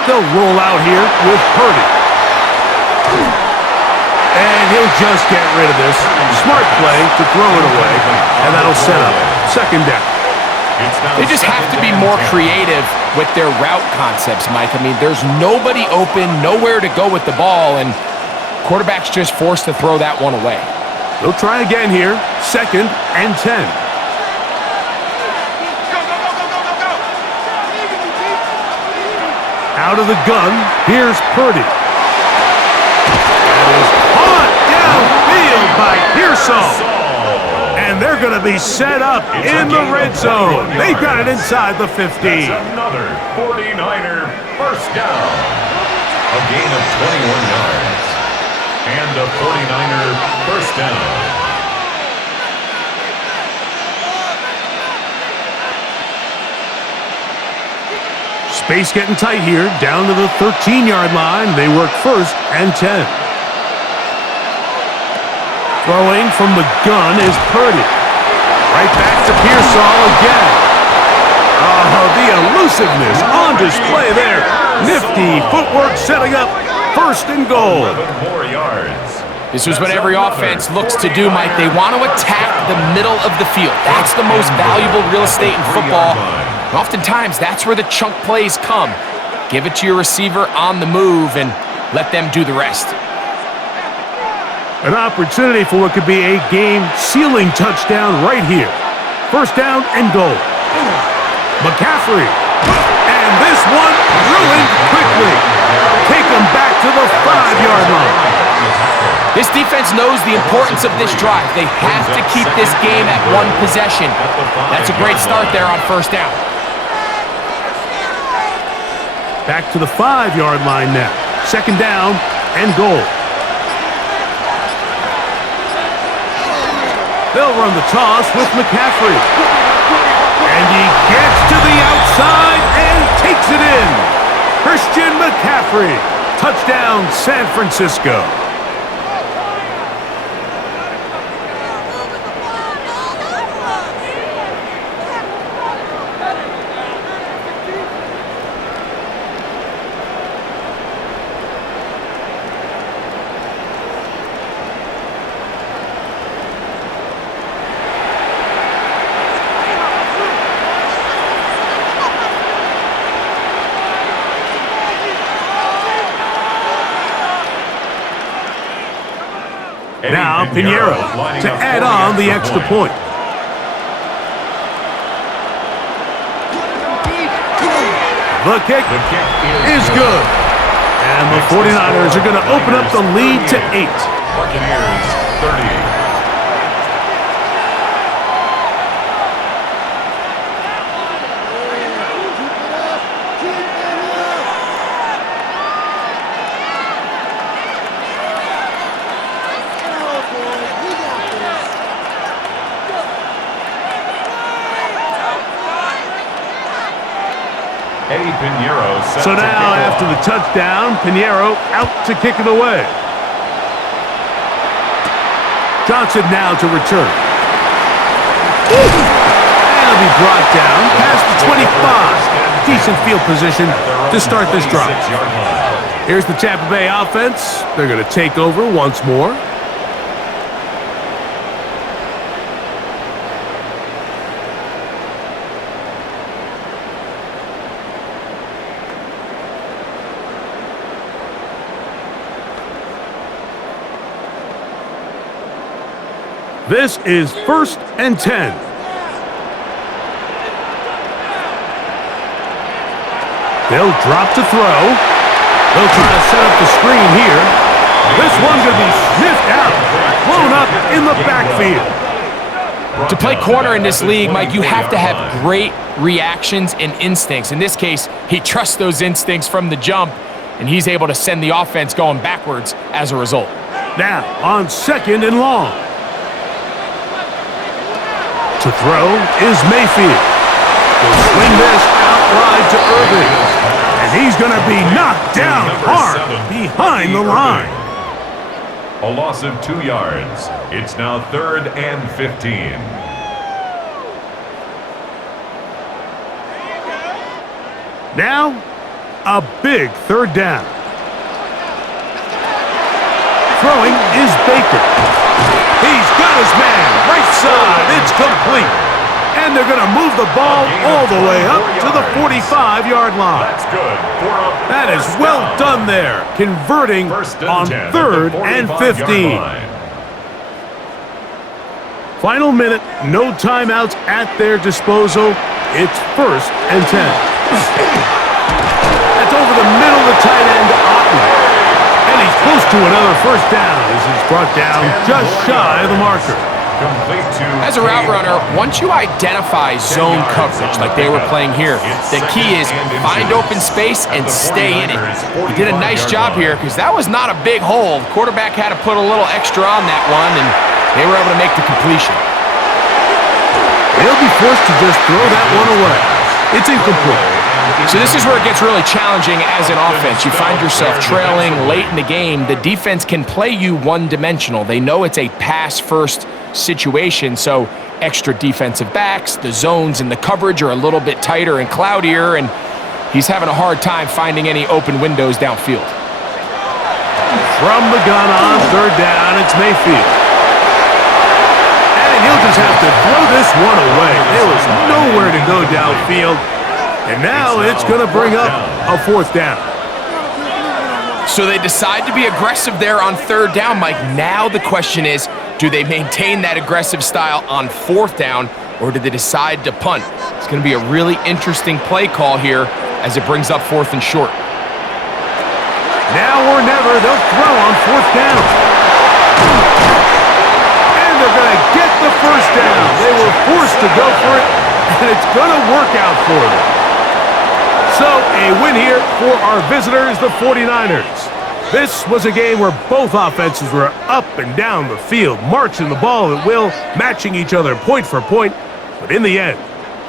They'll roll out here with Purdy. And he'll just get rid of this. Smart play to throw it away. And that'll set up second down. They just have to be more creative with their route concepts, Mike. I mean, there's nobody open, nowhere to go with the ball, and quarterback's just forced to throw that one away. They'll try again here. Second and 10. Out of the gun, here's Purdy. That is caught downfield by Pearsall. And they're going to be set up in the red zone. They've got it inside the 15. That's another 49er first down. A gain of 21 yards. And a 49er first down. Space getting tight here, down to the 13-yard line. They work first and 10. Throwing from the gun is Purdy. Right back to Pearsall again. Oh, the elusiveness on display there. Nifty footwork setting up first and goal. 11 more yards. This is what every offense looks to do, Mike. They want to attack the middle of the field. That's the most valuable real estate in football. And oftentimes, that's where the chunk plays come. Give it to your receiver on the move and let them do the rest. An opportunity for what could be a game-sealing touchdown right here. First down and goal. McCaffrey. And this one ruined quickly. Take them back to the 5-yard line. This defense knows the importance of this drive. They have to keep this game at one possession. That's a great start there on first down. Back to the 5-yard line now. Second down and goal. They'll run the toss with McCaffrey. And he gets to the outside and takes it in. Christian McCaffrey. Touchdown, San Francisco. Now Pinheiro to add on the extra point. The kick is good. And And the 49ers are going to open up the lead to 8. Buccaneers 30. So now, after the touchdown, Pinheiro out to kick it away. Johnson now to return. And it'll be brought down past the 25. Decent field position to start this drive. Here's the Tampa Bay offense. They're going to take over once more. This is 1st and 10. They'll drop to throw. They'll try to set up the screen here. This one's going to be sniffed out, blown up in the backfield. To play corner in this league, Mike, you have to have great reactions and instincts. In this case, he trusts those instincts from the jump, and he's able to send the offense going backwards as a result. Now, on 2nd and long. To throw is Mayfield. He'll swing this out wide to Irving. And he's going to be knocked down hard behind the line. A loss of 2 yards. It's now 3rd and 15. Now, a big 3rd down. Throwing is Baker. He's got his man right side. It's complete. And they're going to move the ball all the way up to the 45-yard line. That's good. That is well done there, converting on 3rd and 15. Final minute, no timeouts at their disposal. It's 1st and 10. That's over the middle of the tight end, Otten. And he's close to another 1st down as he's brought down just shy of the marker. As a route runner, once you identify zone coverage like they were playing here, the key is find open space and stay in it. He did a nice job here because that was not a big hole. The quarterback had to put a little extra on that one, and they were able to make the completion. They'll be forced to just throw that one away. It's incomplete. So this is where it gets really challenging as an offense. You find yourself trailing late in the game. The defense can play you one-dimensional. They know it's a pass-first situation, so extra defensive backs, the zones and the coverage are a little bit tighter and cloudier, and he's having a hard time finding any open windows downfield. From the gun on 3rd down, it's Mayfield. And he'll just have to throw this one away. There was nowhere to go downfield. And now it's going to bring up a 4th down. So they decide to be aggressive there on 3rd down, Mike. Now the question is, do they maintain that aggressive style on 4th down, or do they decide to punt? It's going to be a really interesting play call here as it brings up 4th and short. Now or never, they'll throw on 4th down. And they're going to get the 1st down. They were forced to go for it, and it's going to work out for them. So, a win here for our visitors, the 49ers. This was a game where both offenses were up and down the field, marching the ball at will, matching each other point for point. But in the end,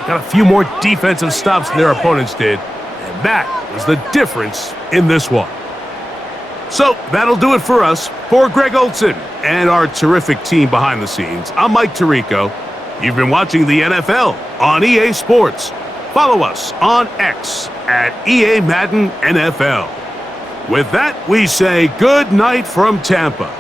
got a few more defensive stops than their opponents did, and that was the difference in this one. So, that'll do it for us. For Greg Olson and our terrific team behind the scenes, I'm Mike Tirico. You've been watching the NFL on EA Sports. Follow us on X at EA Madden NFL. With that, we say good night from Tampa.